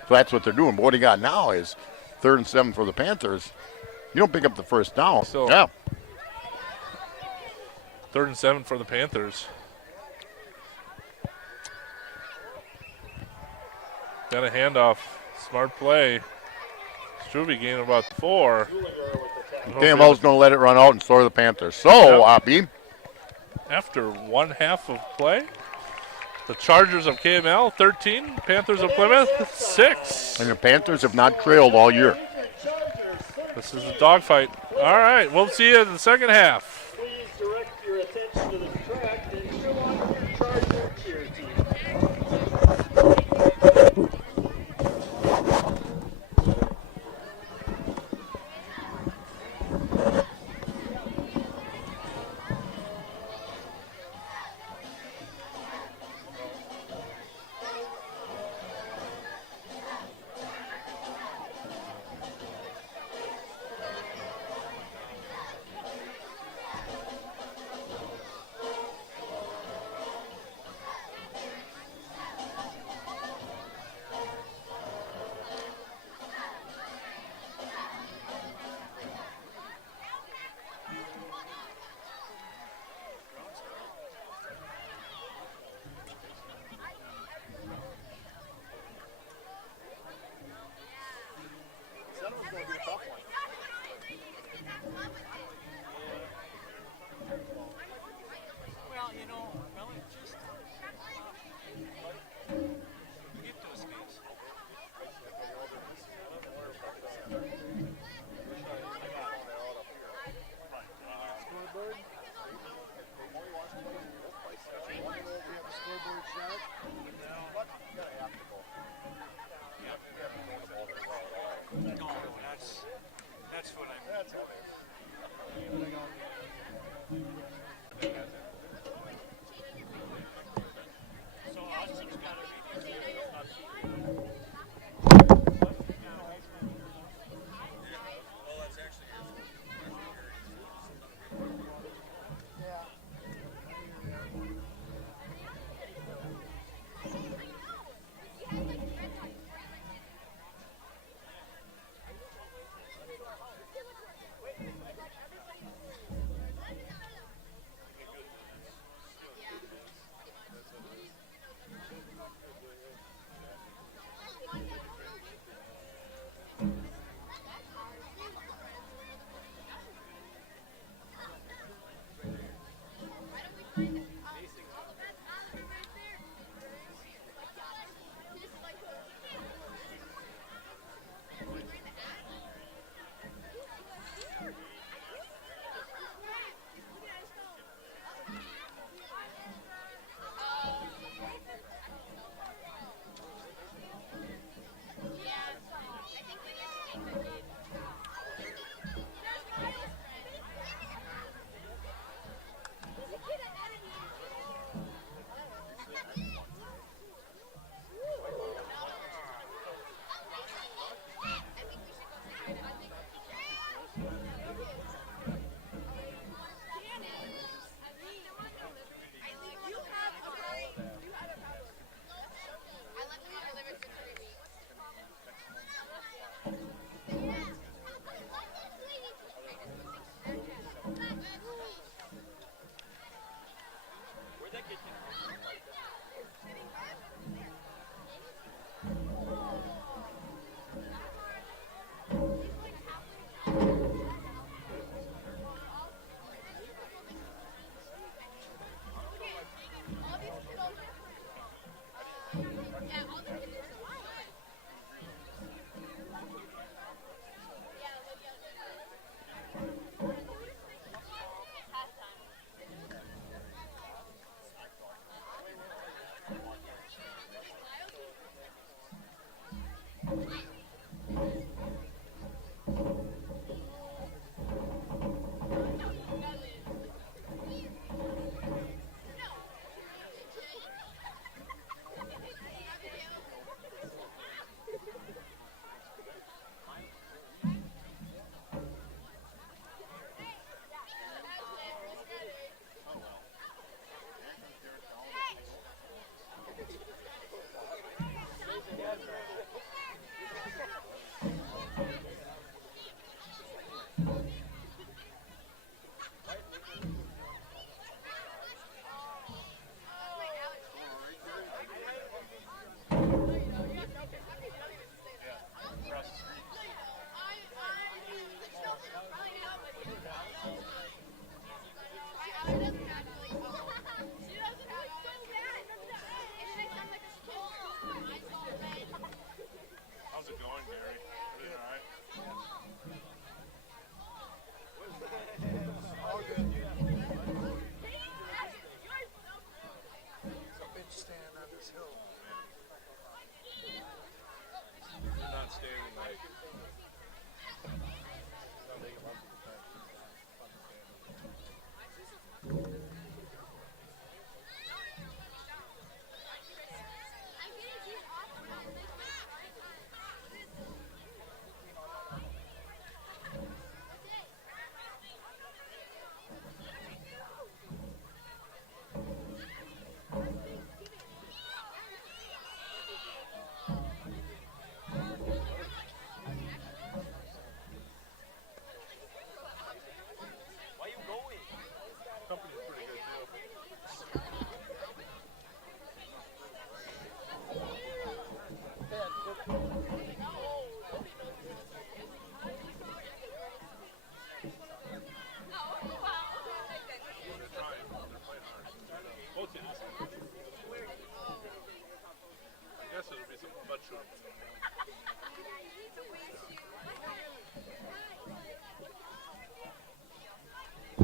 So that's what they're doing. But what he got now is 3rd and 7 for the Panthers. You don't pick up the first down. So, yeah. 3rd and 7 for the Panthers. Got a handoff. Smart play. Struve gaining about 4. KML's going to let it run out and score the Panthers. So, Oppie. After 1 half of play, the Chargers of KML 13, Panthers of Plymouth 6. And the Panthers have not trailed all year. This is a dogfight. All right, we'll see you in the second half. Please direct your attention to the track and show on your Charger cheer team. That's what I mean.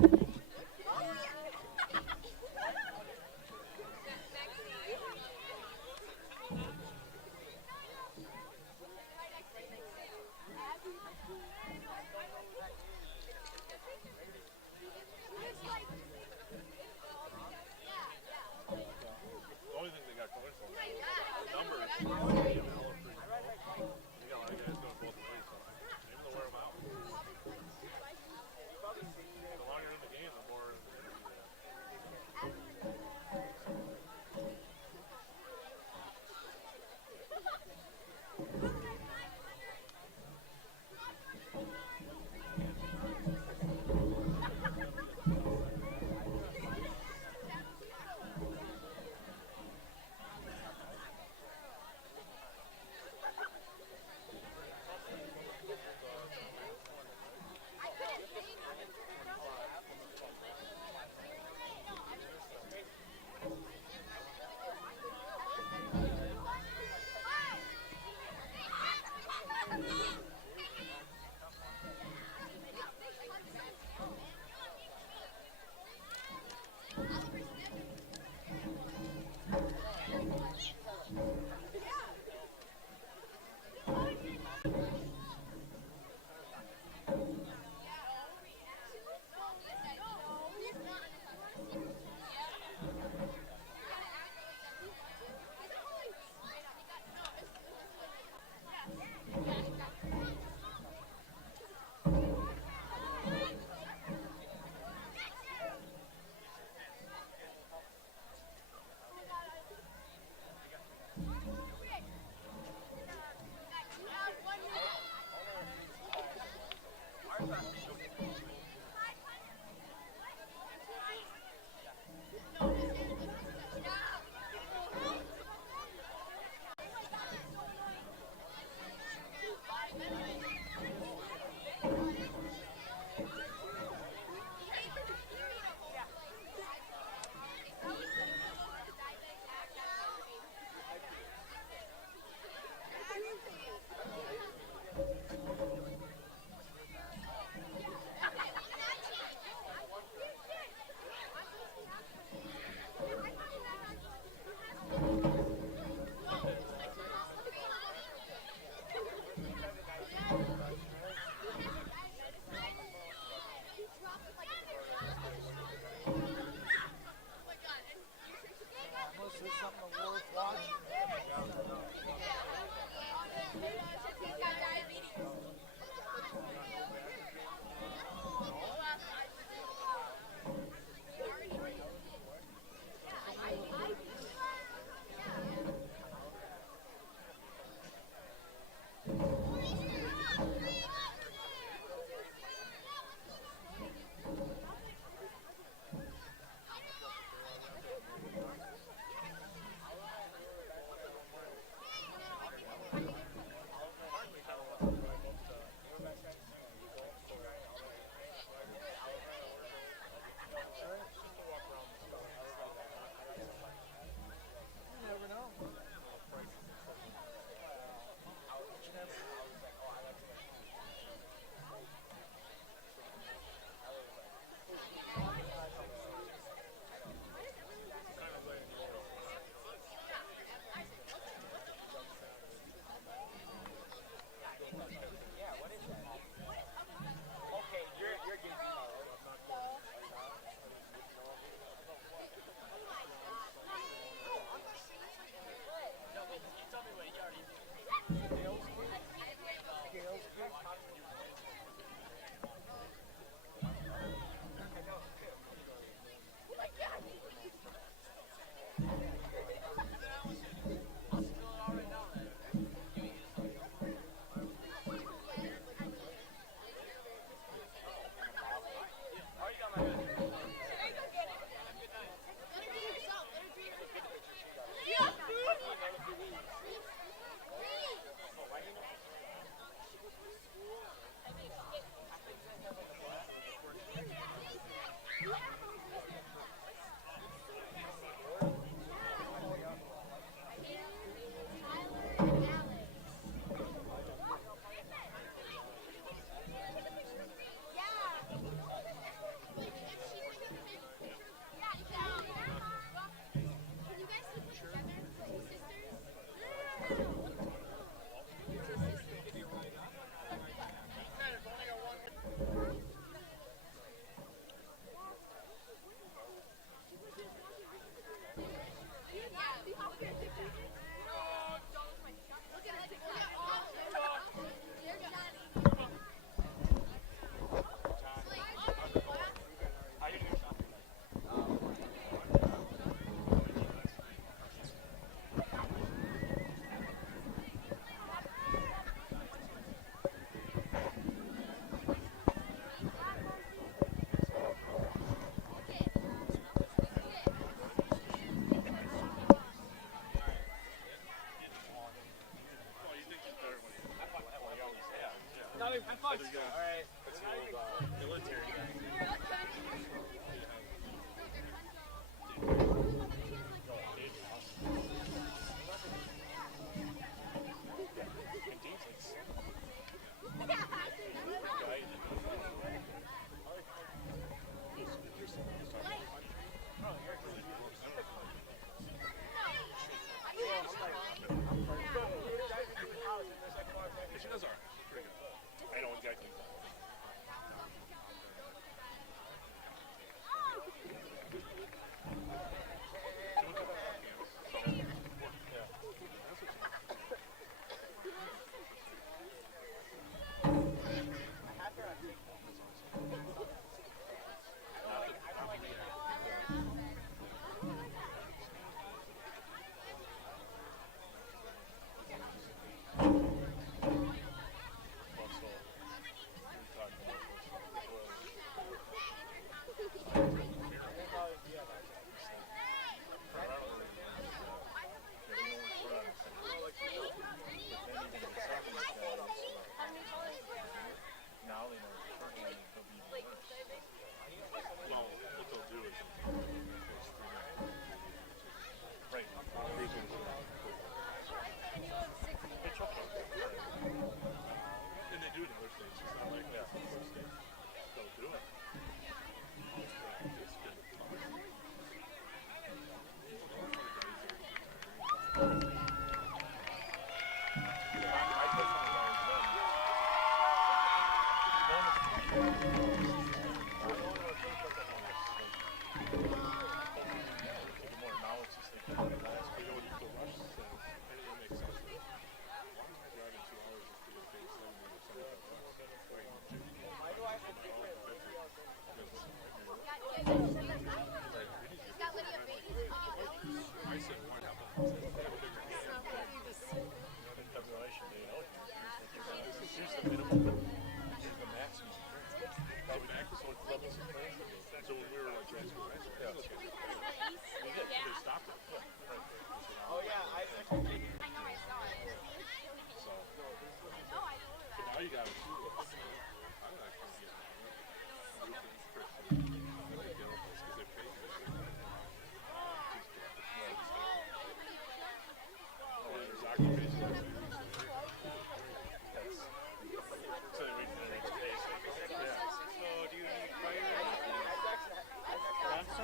Hey, She does all right. Pretty good. I know exactly.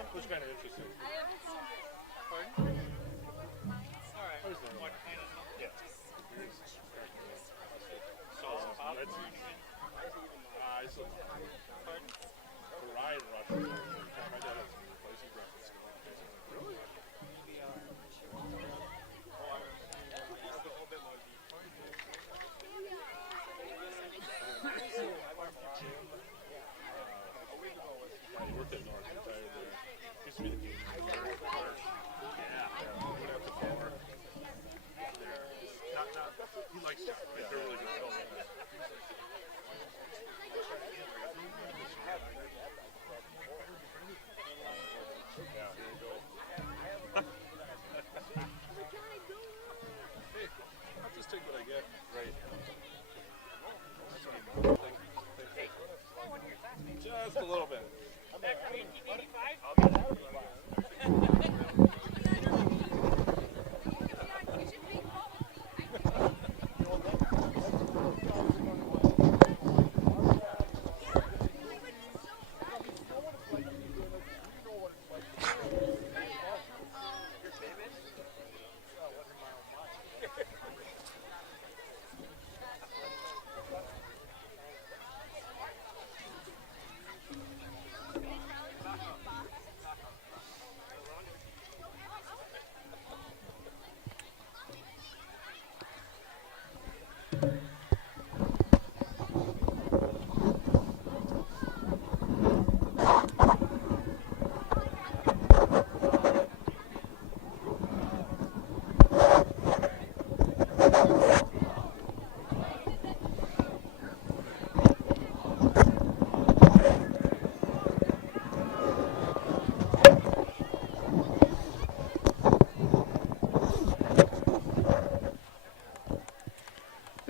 Which kind of interesting. Pardon? Alright. What kind of? Yeah. Sauce pop? Pardon? Variety Rush. My dad has some spicy breakfast. Really? He worked at North, retired there. Used to be the game. Yeah. Went out to Palmer. He likes that. Right? They're really good. Yeah, there you go. Hey, I'll just take what I get. Right. Just a little bit.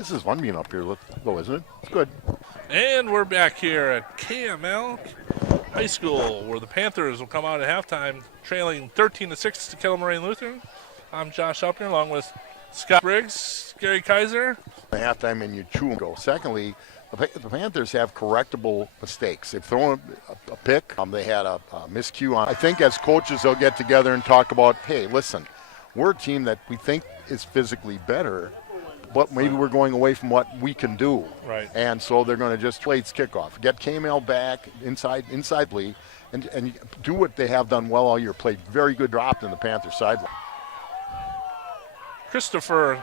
This is fun being up here, though, isn't it? It's good. And we're back here at KML High School, where the Panthers will come out at halftime, trailing 13-6 to Kettle Moraine Lutheran. I'm Josh Upner, along with Scott Briggs, Gary Kaiser. At halftime, and you chew and go. Secondly, the Panthers have correctable mistakes. They've thrown a pick. They had a miscue on. I think as coaches, they'll get together and talk about, hey, listen, we're a team that we think is physically better, but maybe we're going away from what we can do. Right. And so they're going to just play its kickoff. Get KML back insidely and do what they have done well all year. Play very good drop in the Panther sideline. Christopher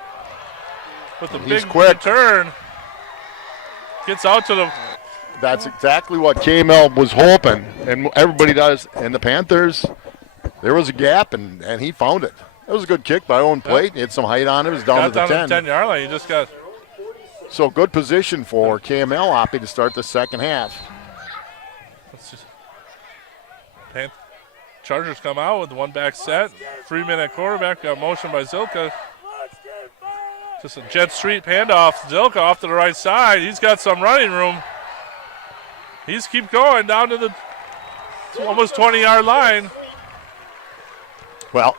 with a He's big quick. return. Gets out to the... That's exactly what KML was hoping, and everybody does. And the Panthers, there was a gap, and he found it. That was a good kick by Owen Plate. He had some height on it. It was down to the 10. Down to the 10-yard line. He just got... So good position for KML, Oppie, to start the second half. Chargers come out with one back set. Freeman at quarterback. Got motion by Zilka. Just a jet sweep handoff. Zilka off to the right side. He's got some running room. He's keep going down to the almost 20-yard line. Well,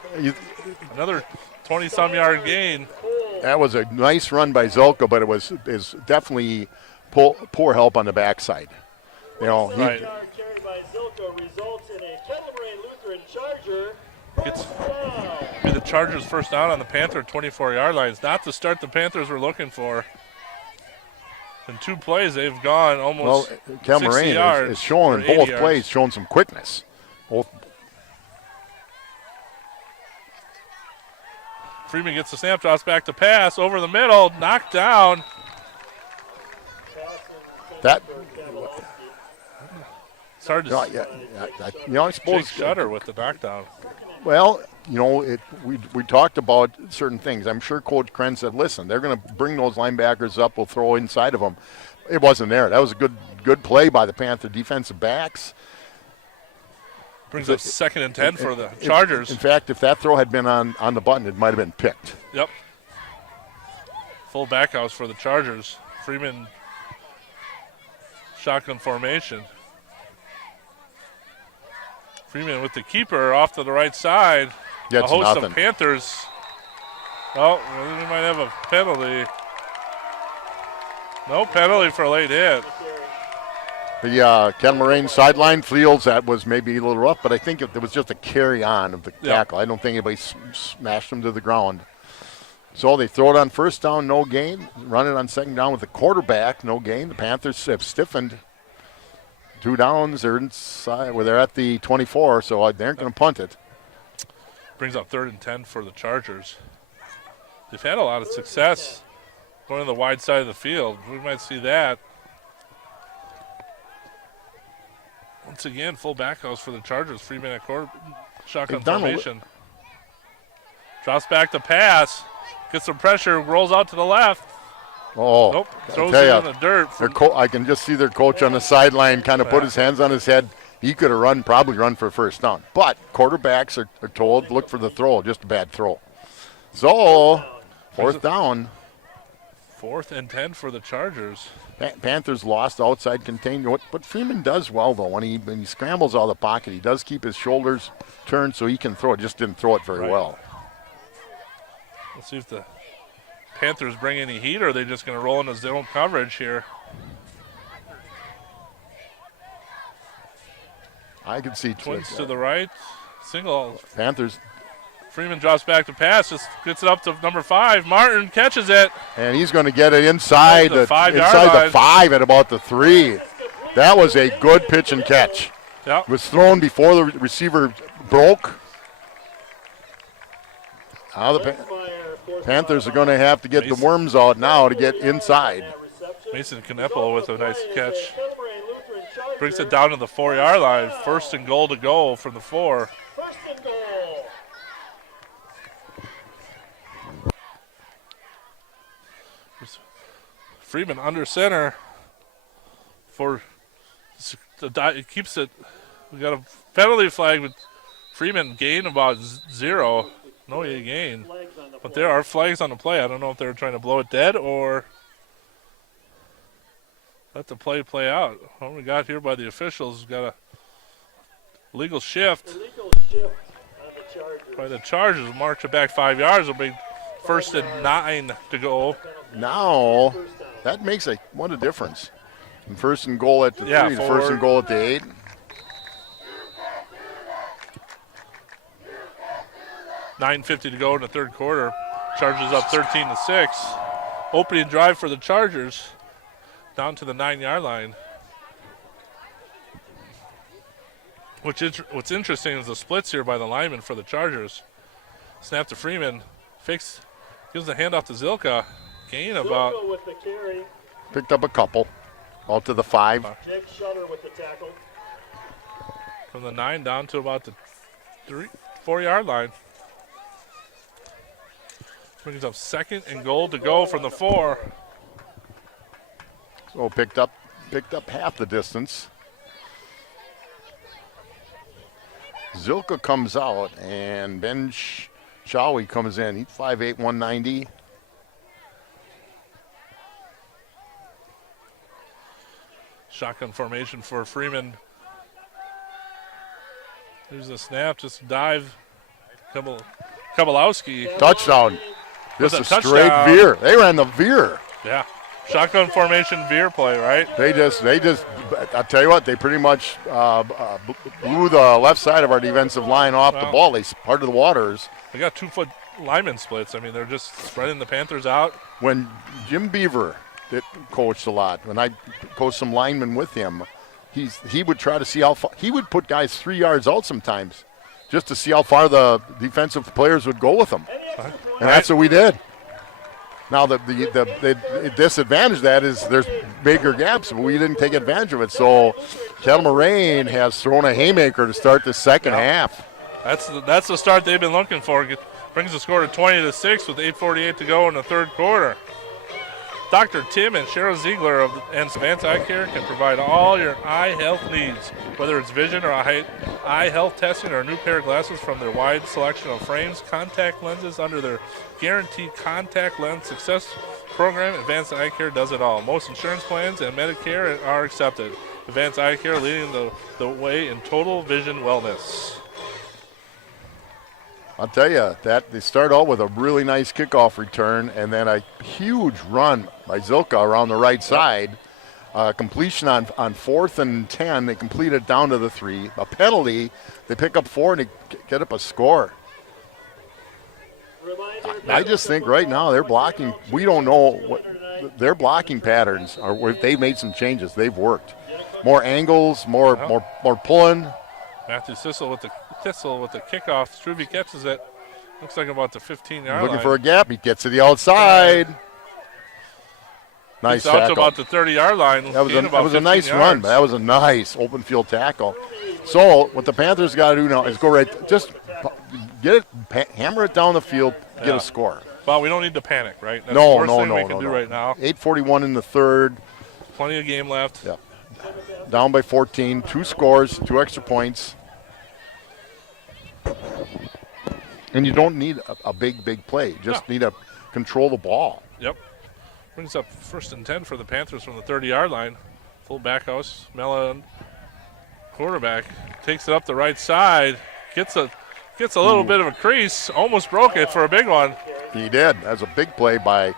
Another 20-some yard gain. that was a nice run by Zilka, but it was definitely poor help on the backside. You know, Right. Carried by Zilka results in a Kettle Moraine Lutheran Charger. It's be the Chargers first down on the Panther 24-yard line. It's not the start the Panthers were looking for. In 2 plays, they've gone almost Kettle 60 Moraine yards. is showing or 80 both yards. plays, showing some quickness. Both. Freeman gets the snap, drops back to pass, over the middle, knocked down. That. It's hard to I suppose. Jake Shutter with the knockdown. Well, we talked about certain things. I'm sure Coach Kren said, listen, they're going to bring those linebackers up. We'll throw inside of them. It wasn't there. That was a good play by the Panther defensive backs. Brings up 2nd and 10 for the Chargers. In fact, if that throw had been on the button, it might have been picked. Yep. Full back house for the Chargers. Freeman shotgun formation. Freeman with the keeper off to the right side. Gets a host nothing. of Panthers. Oh, we might have a penalty. No penalty for a late hit. The Kettle Moraine sideline Fields, that was maybe a little rough, but I think it was just a carry on of the tackle. I don't think anybody smashed him to the ground. So they throw it on first down, no gain. Run it on second down with the quarterback, no gain. The Panthers have stiffened. 2 downs, they're inside. Well, they're at the 24, so they aren't going to punt it. Brings up 3rd and 10 for the Chargers. They've had a lot of success going to the wide side of the field. We might see that. Once again, full back house for the Chargers. Freeman at quarter, shotgun formation. Drops back to pass. Gets some pressure, rolls out to the left. Oh, Nope, throws tell it ya, in the dirt. I can just see their coach on the sideline kind of put his hands on his head. He could have probably run for a first down. But quarterbacks are told, look for the throw, just a bad throw. So, 4th down. 4th and 10 for the Chargers. Panthers lost outside containment. But Freeman does well, though. When he scrambles out of the pocket, he does keep his shoulders turned so he can throw it. Just didn't throw it very well. Let's see if the Panthers bring any heat, or are they just going to roll into zone coverage here? I can see Twins to the right. Single. Panthers. Freeman drops back to pass, just gets it up to number 5. Martin catches it. And he's going to get it inside The 5-yard inside line. the 5 at about the 3. That was a good pitch and catch. Yep. It was thrown before the receiver broke. Now the Panthers are going to have to get the worms out now to get inside. Mason Canepo with a nice catch. Brings it down to the 4-yard line. 1st and goal to go from the 4. First and goal. Freeman under center for it keeps it. We got a penalty flag, but Freeman gained about 0. No gain. But there are flags on the play. I don't know if they were trying to blow it dead or let the play out. What we got here by the officials, got a legal shift Illegal shift on the Chargers. by the Chargers. March it back 5 yards. It'll be 1st and 9 to go. Now, that makes what a difference. And 1st and goal at the 3, forward. 1st and goal at the 8. $9:50 to go in the third quarter. Chargers up 13-6. Opening drive for the Chargers down to the 9-yard line. What's interesting is the splits here by the linemen for the Chargers. Snap to Freeman. Fakes, gives the handoff to Zilka. Gain about. Zilka with the carry. Picked up a couple. Out to the 5. Jake Shutter with the tackle. From the 9 down to about the 4-yard line. Brings up 2nd and goal to go from the 4. So picked up half the distance. Zilka comes out, and Ben Shawi comes in. He's 5'8", 190. Shotgun formation for Freeman. Here's the snap, just dive. Kabalowski. Touchdown. With Just a a straight touchdown. veer. They ran the veer. Yeah. Shotgun formation veer play, right? They just, I'll tell you what, they pretty much blew the left side of our defensive line off the ball. They parted the waters. They got 2-foot lineman splits. I mean, they're just spreading the Panthers out. When Jim Beaver coached a lot, when I coached some linemen with him, he would try to see how far, he would put guys 3 yards out sometimes just to see how far the defensive players would go with them. And that's what we did. Now, the disadvantage of that is there's bigger gaps, but we didn't take advantage of it. So Kettle Moraine has thrown a haymaker to start the second half. That's the start they've been looking for. Brings the score to 20-6 with 8:48 to go in the third quarter. Dr. Tim and Cheryl Ziegler of Advanced Eye Care can provide all your eye health needs, whether it's vision or eye health testing or a new pair of glasses from their wide selection of frames, contact lenses under their guaranteed contact lens success program. Advanced Eye Care does it all. Most insurance plans and Medicare are accepted. Advanced Eye Care leading the way in total vision wellness. I'll tell you, that they start out with a really nice kickoff return and then a huge run by Zilka around the right side. Completion on 4th and 10. They complete it down to the 3. A penalty. They pick up 4 and they get up a score. I just think right now they're blocking. We don't know what their blocking patterns are. Where they've made some changes. They've worked. More angles, more pulling. Matthew Sissel with the kickoff. Struve catches it. Looks like about the 15-yard line. Looking for a gap. He gets to the outside. Nice tackle. Out to about the 30-yard line. That was a nice run. But that was a nice open field tackle. So what the Panthers got to do now is go right. Just get it, hammer it down the field, get a score. Well, we don't need to panic, right? That's No. the worst thing we can do right now. 8:41 in the third. Plenty of game left. Yeah. Down by 14. 2 scores, 2 extra points. And you don't need a big play. You just need to control the ball. Yep. Brings up 1st and 10 for the Panthers from the 30-yard line. Full back house. Mellon, quarterback, takes it up the right side. Gets a little bit of a crease. Almost broke it for a big one. He did. That's a big play by.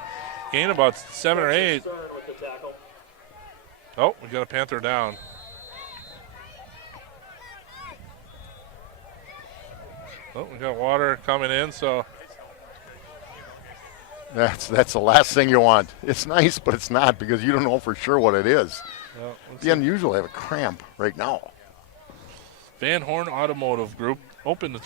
Gain about 7 or 8. Oh, we got a Panther down. Oh, we got water coming in, so. That's the last thing you want. It's nice, but it's not because you don't know for sure what it is. Well, it's unusual. I have a cramp right now. Van Horn Automotive Group opened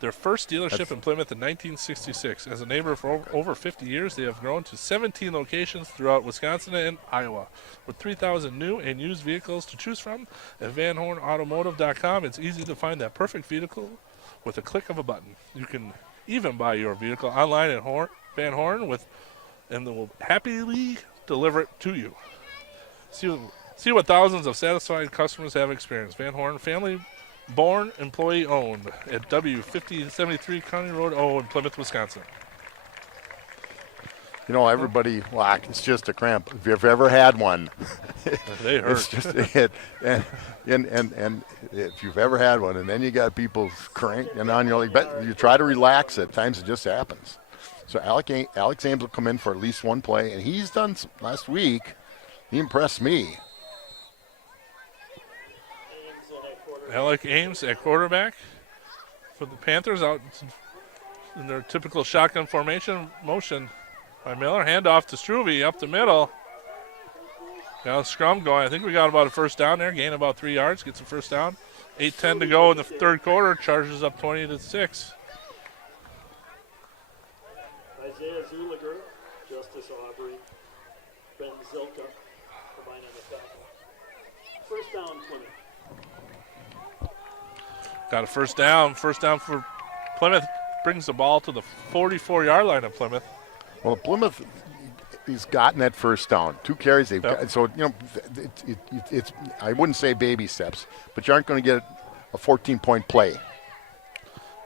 their first dealership in Plymouth in 1966. As a neighbor for over 50 years, they have grown to 17 locations throughout Wisconsin and Iowa. With 3,000 new and used vehicles to choose from, at VanHornAutomotive.com, it's easy to find that perfect vehicle with a click of a button. You can even buy your vehicle online at Van Horn and they will happily deliver it to you. See what thousands of satisfied customers have experienced. Van Horn, family-born, employee-owned at W5073 County Road O in Plymouth, Wisconsin. You know, everybody, well, it's just a cramp. If you've ever had one, They hurt. it's just it. And if you've ever had one, and then you got people cranking on your leg, but you try to relax it. At times it just happens. So Alex Ames will come in for at least one play, and he's done last week. He impressed me. Alec Ames at quarterback for the Panthers out in their typical shotgun formation motion by Miller. Handoff to Struve up the middle. Got a scrum going. I think we got about a first down there. Gain about 3 yards. Gets a first down. 8:10 to go in the third quarter. Chargers up 20-6. Isaiah Zuliger, Justice Aubrey, Ben Zilka combined on the tackle. First down 20. Got a first down. First down for Plymouth. Brings the ball to the 44-yard line of Plymouth. Well, Plymouth, he's gotten that first down. 2 carries. They've got, so, you know, it's I wouldn't say baby steps, but you aren't going to get a 14-point play.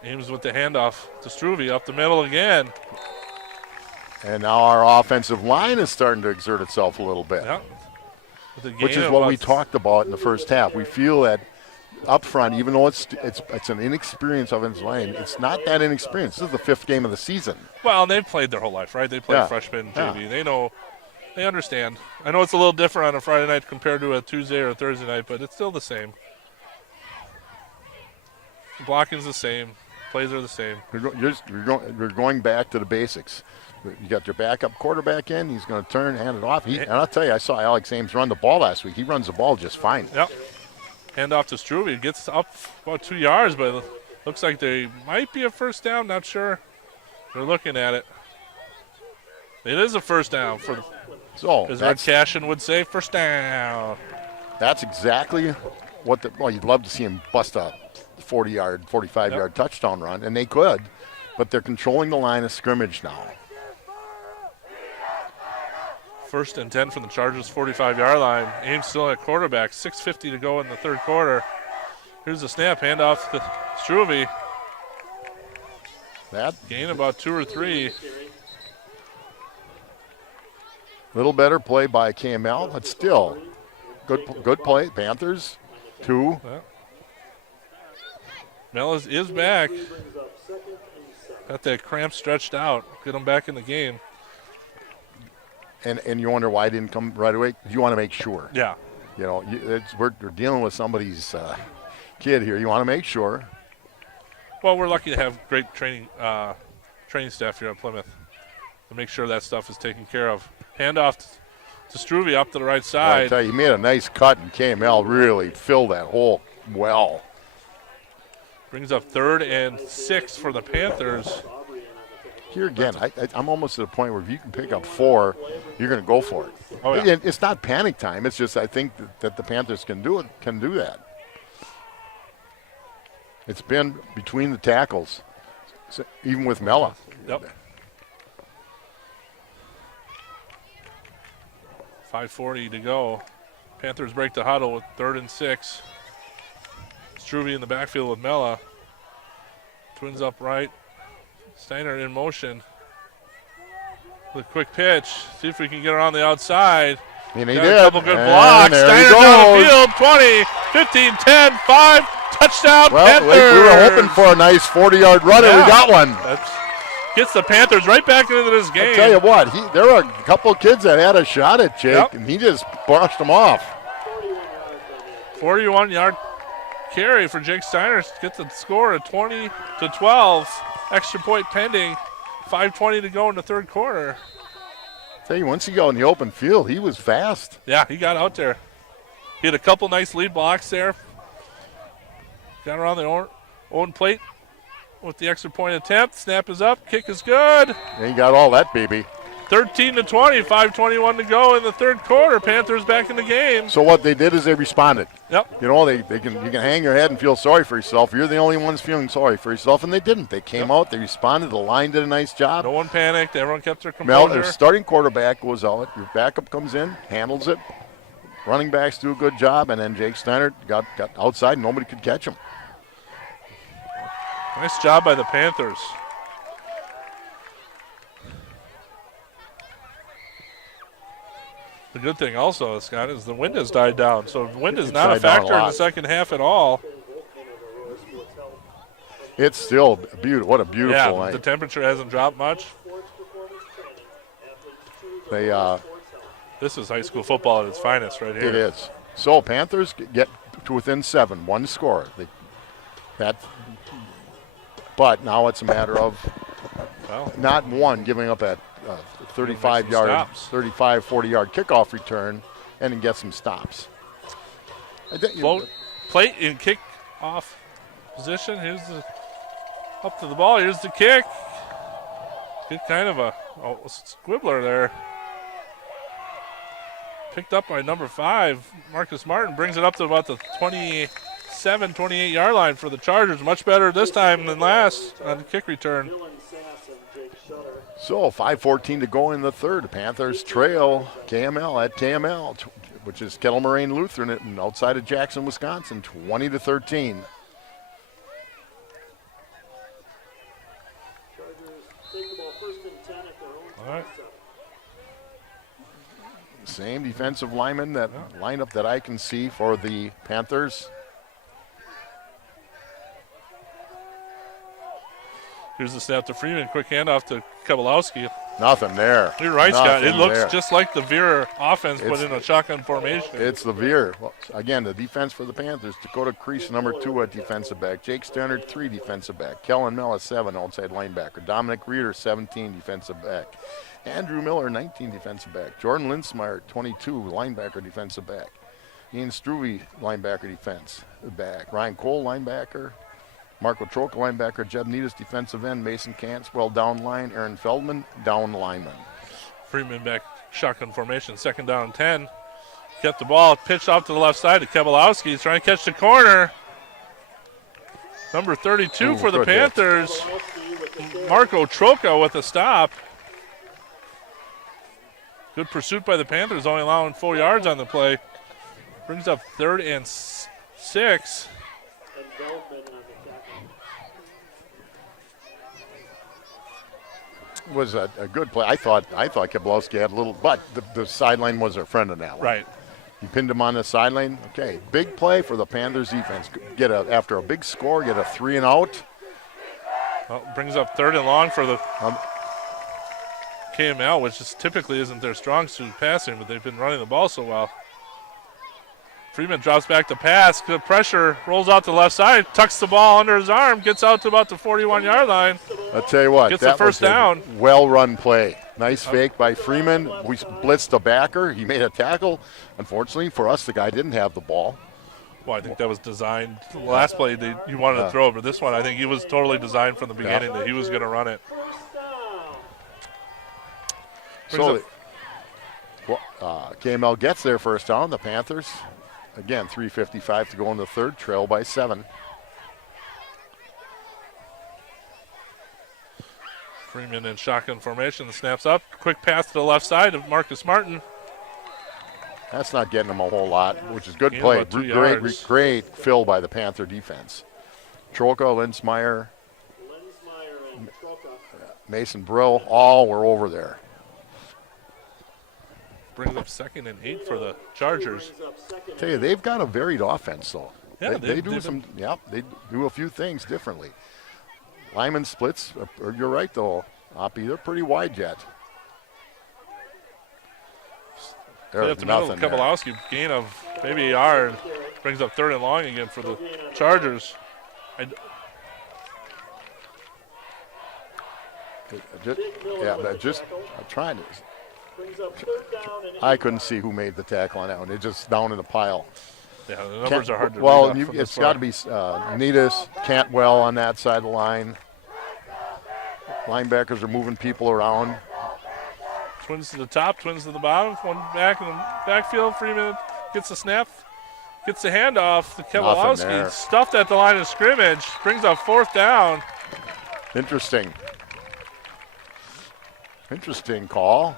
Ames with the handoff to Struve up the middle again. And now our offensive line is starting to exert itself a little bit, Yep. With a which gain is of what about we talked about in the first half. We feel that up front, even though it's an inexperienced offensive line, it's not that inexperienced. This is the 5th game of the season. Well, they've played their whole life, right? They played Yeah. freshman Yeah. JV. They know, they understand. I know it's a little different on a Friday night compared to a Tuesday or a Thursday night, but it's still the same. The blocking's the same. Plays are the same. You're going back to the basics. You got your backup quarterback in. He's going to turn, hand it off. And I'll tell you, I saw Alex Ames run the ball last week. He runs the ball just fine. Yep. Hand off to Struve. Gets up about 2 yards, but it looks like they might be a first down. Not sure. They're looking at it. It is a first down for the, So as Red Cashin would say, first down. that's exactly what you'd love to see him bust a 40-yard, 45-yard touchdown run, and they could, but they're controlling the line of scrimmage now. First and 10 from the Chargers' 45-yard line. Ames still at quarterback. 6:50 to go in the third quarter. Here's the snap. Handoff to Struve. That Gain about 2 or 3. little better play by KML, but still good play. Panthers 2. Mel is back. Got that cramp stretched out. Get him back in the game. And you wonder why it didn't come right away. You want to make sure. Yeah. You know, we're dealing with somebody's kid here. You want to make sure. Well, we're lucky to have great training staff here at Plymouth to make sure that stuff is taken care of. Handoff to Struve up to the right I side. tell you, he made a nice cut, and KML really filled that hole well. Brings up 3rd and 6 for the Panthers. Here again, I'm almost at a point where if you can pick up 4, you're going to go for it. Oh, yeah. It's not panic time. It's just I think that the Panthers can do that. It's been between the tackles, even with Mella. Yep. 5:40 to go. Panthers break the huddle with 3rd and 6. Struve in the backfield with Mella. Twins up right. Steiner in motion. With a quick pitch. See if we can get her on the outside. And he Got did. a couple good And blocks. there he Steiner down the goes. field. 20, 15, 10, 5. Touchdown, Well, Panthers. we were hoping for a nice 40-yard run, and we got one. That gets the Panthers right back into this game. I'll tell you what, there were a couple of kids that had a shot at Jake, Yep. and he just brushed them off. 41-yard carry for Jake Steiner. Gets the score at 20-12. Extra point pending. 5:20 to go in the third quarter. Tell you, once he got in the open field, he was fast. Yeah, he got out there. He had a couple nice lead blocks there. Got around the own plate with the extra point attempt. Snap is up. Kick is good. And he got all that, baby. 13-20. 5:21 to go in the third quarter. Panthers back in the game. So what they did is they responded. Yep. You know, you can hang your head and feel sorry for yourself. You're the only ones feeling sorry for yourself, and they didn't. They came out, they responded. The line did a nice job. No one panicked. Everyone kept their Mel, composure. their starting quarterback goes out. Your backup comes in, handles it. Running backs do a good job, and then Jake Steiner got outside. Nobody could catch him. Nice job by the Panthers. The good thing also, Scott, is the wind has died down. So the wind is It's not a died down a factor in the lot. second half at all. It's still beautiful. What a beautiful Yeah, the night. temperature hasn't dropped much. This is high school football at its finest right here. It is. So Panthers get to within 7, one score. But now it's a matter of not one giving up at 35-yard, stops. 35, 40-yard kickoff return and then get some stops. Float, plate in kick off position. Here's the up to the ball. Here's the kick. Good kind of a squibbler there. Picked up by number 5. Marcus Martin brings it up to about the 27, 28-yard line for the Chargers. Much better this time than last on the kick return. So 5:14 to go in the third. The Panthers trail KML at KML, which is Kettle Moraine Lutheran outside of Jackson, Wisconsin, 20-13. All right. Same defensive lineman, that lineup that I can see for the Panthers. Here's the snap to Freeman. Quick handoff to Kowalowski. Nothing there. You're right, Scott. It Nothing looks there. just like the Veer offense, but in a shotgun formation. It's the Veer. Well, again, the defense for the Panthers. Dakota Crease, number 2 at defensive back. Jake Stannard, 3 defensive back. Kellen Mella, 7 outside linebacker. Dominic Reeder, 17 defensive back. Andrew Miller, 19 defensive back. Jordan Linsmeyer, 22 linebacker defensive back. Ian Struve, linebacker defense back. Ryan Cole, linebacker. Marco Troca, linebacker. Jeb Needus, defensive end. Mason Canswell, down line. Aaron Feldman, down lineman. Freeman back shotgun formation, 2nd down and 10. Kept the ball, pitched off to the left side to Kowalowski. He's trying to catch the corner. Number 32 for the good hit. Panthers, Marco Troca with a stop. Good pursuit by the Panthers, only allowing 4 yards on the play. Brings up 3rd and 6. Was a good play. I thought Kowalowski had a little, but the sideline was a friend of that one. Right. He pinned him on the sideline. Okay, big play for the Panthers defense. After a big score, get a 3 and out. Well, brings up 3rd and long for the KML, which typically isn't their strong suit passing, but they've been running the ball so well. Freeman drops back to pass. Good pressure. Rolls out to the left side. Tucks the ball under his arm. Gets out to about the 41-yard line. I'll tell you what. Gets that the first was a down. Well-run play. Nice fake by Freeman. We blitzed the backer. He made a tackle. Unfortunately for us, the guy didn't have the ball. Well, I think that was designed. The last play, you wanted to throw it, but this one, I think he was totally designed from the beginning that he was going to run it. So KML gets their first down. The Panthers, again, 3:55 to go in the third, trail by 7. Freeman in shotgun formation, snaps up. Quick pass to the left side of Marcus Martin. That's not getting them a whole lot, which is good Gain play. about 2 yards. Great fill by the Panther defense. Troca, Linsmeyer, Mason Brill, all were over there. Brings up 2nd and 8 for the Chargers. Tell you, they've got a varied offense, though. Yeah, they do some. Yeah, they do a few things differently. Lyman splits. You're right, though, Oppie. They're pretty wide yet. There's nothing there. Kowalowski, gain of maybe a yard. Brings up 3rd and long again for the Chargers. I'm trying to. I couldn't see who made the tackle on that one. It's just down in the pile. Yeah, the numbers are hard to read. Well, off from it's this got to far. be Needus, Cantwell on that side of the line. Linebackers are moving people around. Twins to the top, twins to the bottom. One back in the backfield. Freeman gets the snap, gets the handoff to Kowalowski. Stuffed at the line of scrimmage. Brings up 4th down. Interesting call.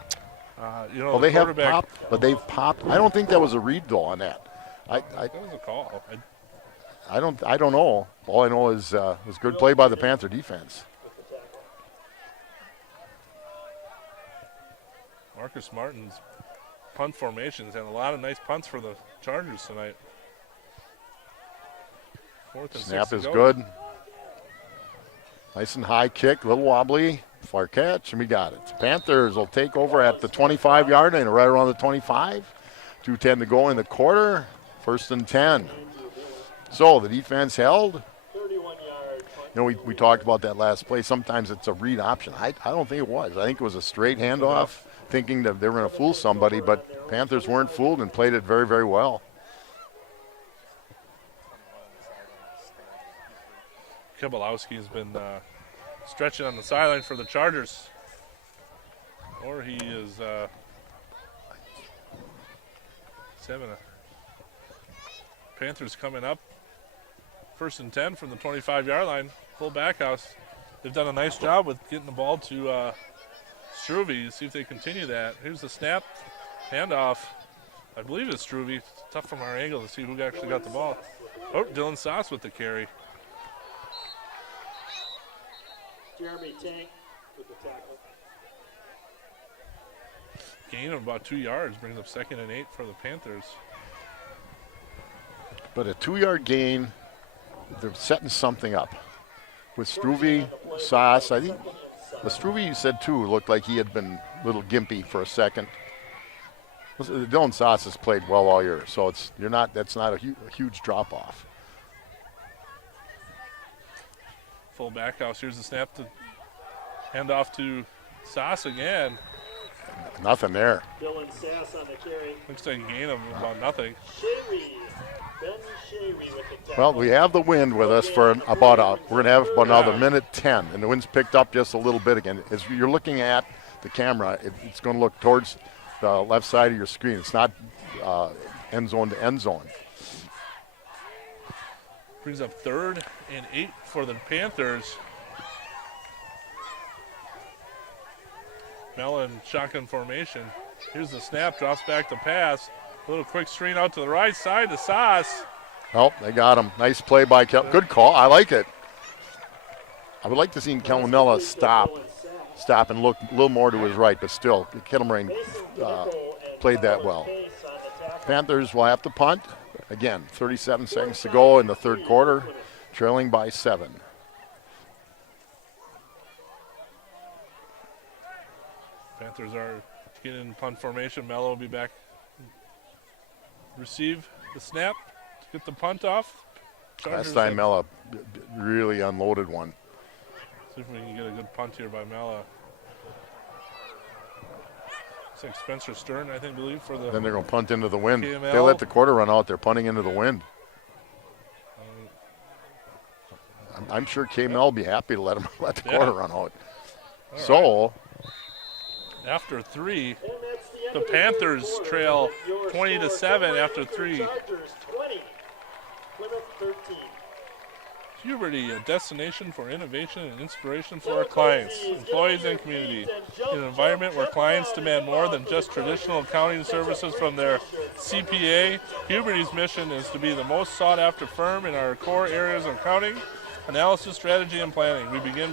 Well, they have popped, but they've popped. I don't think that was a read though on that. That was a call. I don't know. All I know is it was good play by the Panther defense. Marcus Martin's punt formations and a lot of nice punts for the Chargers tonight. 4th and 6 Snap to is go. good. Nice and high kick, a little wobbly. Far catch, and we got it. Panthers will take over at the 25-yard line, right around the 25. 2:10 to go in the quarter. 1st and 10. So the defense held. 31-yard. You know, we talked about that last play. Sometimes it's a read option. I don't think it was. I think it was a straight handoff, thinking that they were going to fool somebody, but Panthers weren't fooled and played it very, very well. Kibalowski has been stretching on the sideline for the Chargers. Or he is 7. Panthers coming up. 1st and 10 from the 25-yard line. Full back house. They've done a nice job with getting the ball to Struve. See if they continue that. Here's the snap. Handoff. I believe it's Struve. It's tough from our angle to see who actually got the ball. Oh, Dylan Sauce with the carry. Jeremy Tank with the tackle. Gain of about 2 yards brings up 2nd and 8 for the Panthers. But a 2-yard gain, they're setting something up. With Struve, Sauce, I think the Struve you said too looked like he had been a little gimpy for a second. Dylan Sauce has played well all year, so that's not a huge drop off. Full back house. Here's the snap to hand off to Sauce again. Nothing there. Dylan Sass on the carry. Looks like a gain of about nothing. Sherry. Ben Sherry with the tackle. Well, we have the wind with us for we're going to have about another minute 10, and the wind's picked up just a little bit again. As you're looking at the camera, it's going to look towards the left side of your screen. It's not end zone to end zone. Brings up 3rd and 8 for the Panthers. Mellon shotgun formation. Here's the snap, drops back to pass. A little quick screen out to the right side to Sauce. Oh, they got him. Nice play by Kel. Good call. I like it. I would like to see Kellamella stop and look a little more to his right, but still, Kettle Moraine played that well. Panthers will have to punt. Again, 37 seconds to go in the 3rd quarter, trailing by 7. Panthers are getting in punt formation. Mello will be back. Receive the snap to get the punt off. Last time Mella really unloaded one. See if we can get a good punt here by Mella. Looks like Spencer Stern, I believe, for the. Then they're going to punt into the wind. KML. They let the quarter run out. They're punting into the wind. I'm sure KML will be happy to let the quarter run out. So, after 3, the Panthers trail 20-7 after 3. Chargers 20, Plymouth 13. Puberty, a destination for innovation and inspiration for our clients, employees, and community. In an environment where clients demand more than just traditional accounting services from their CPA, Puberty's mission is to be the most sought-after firm in our core areas of accounting, analysis, strategy, and planning. We begin by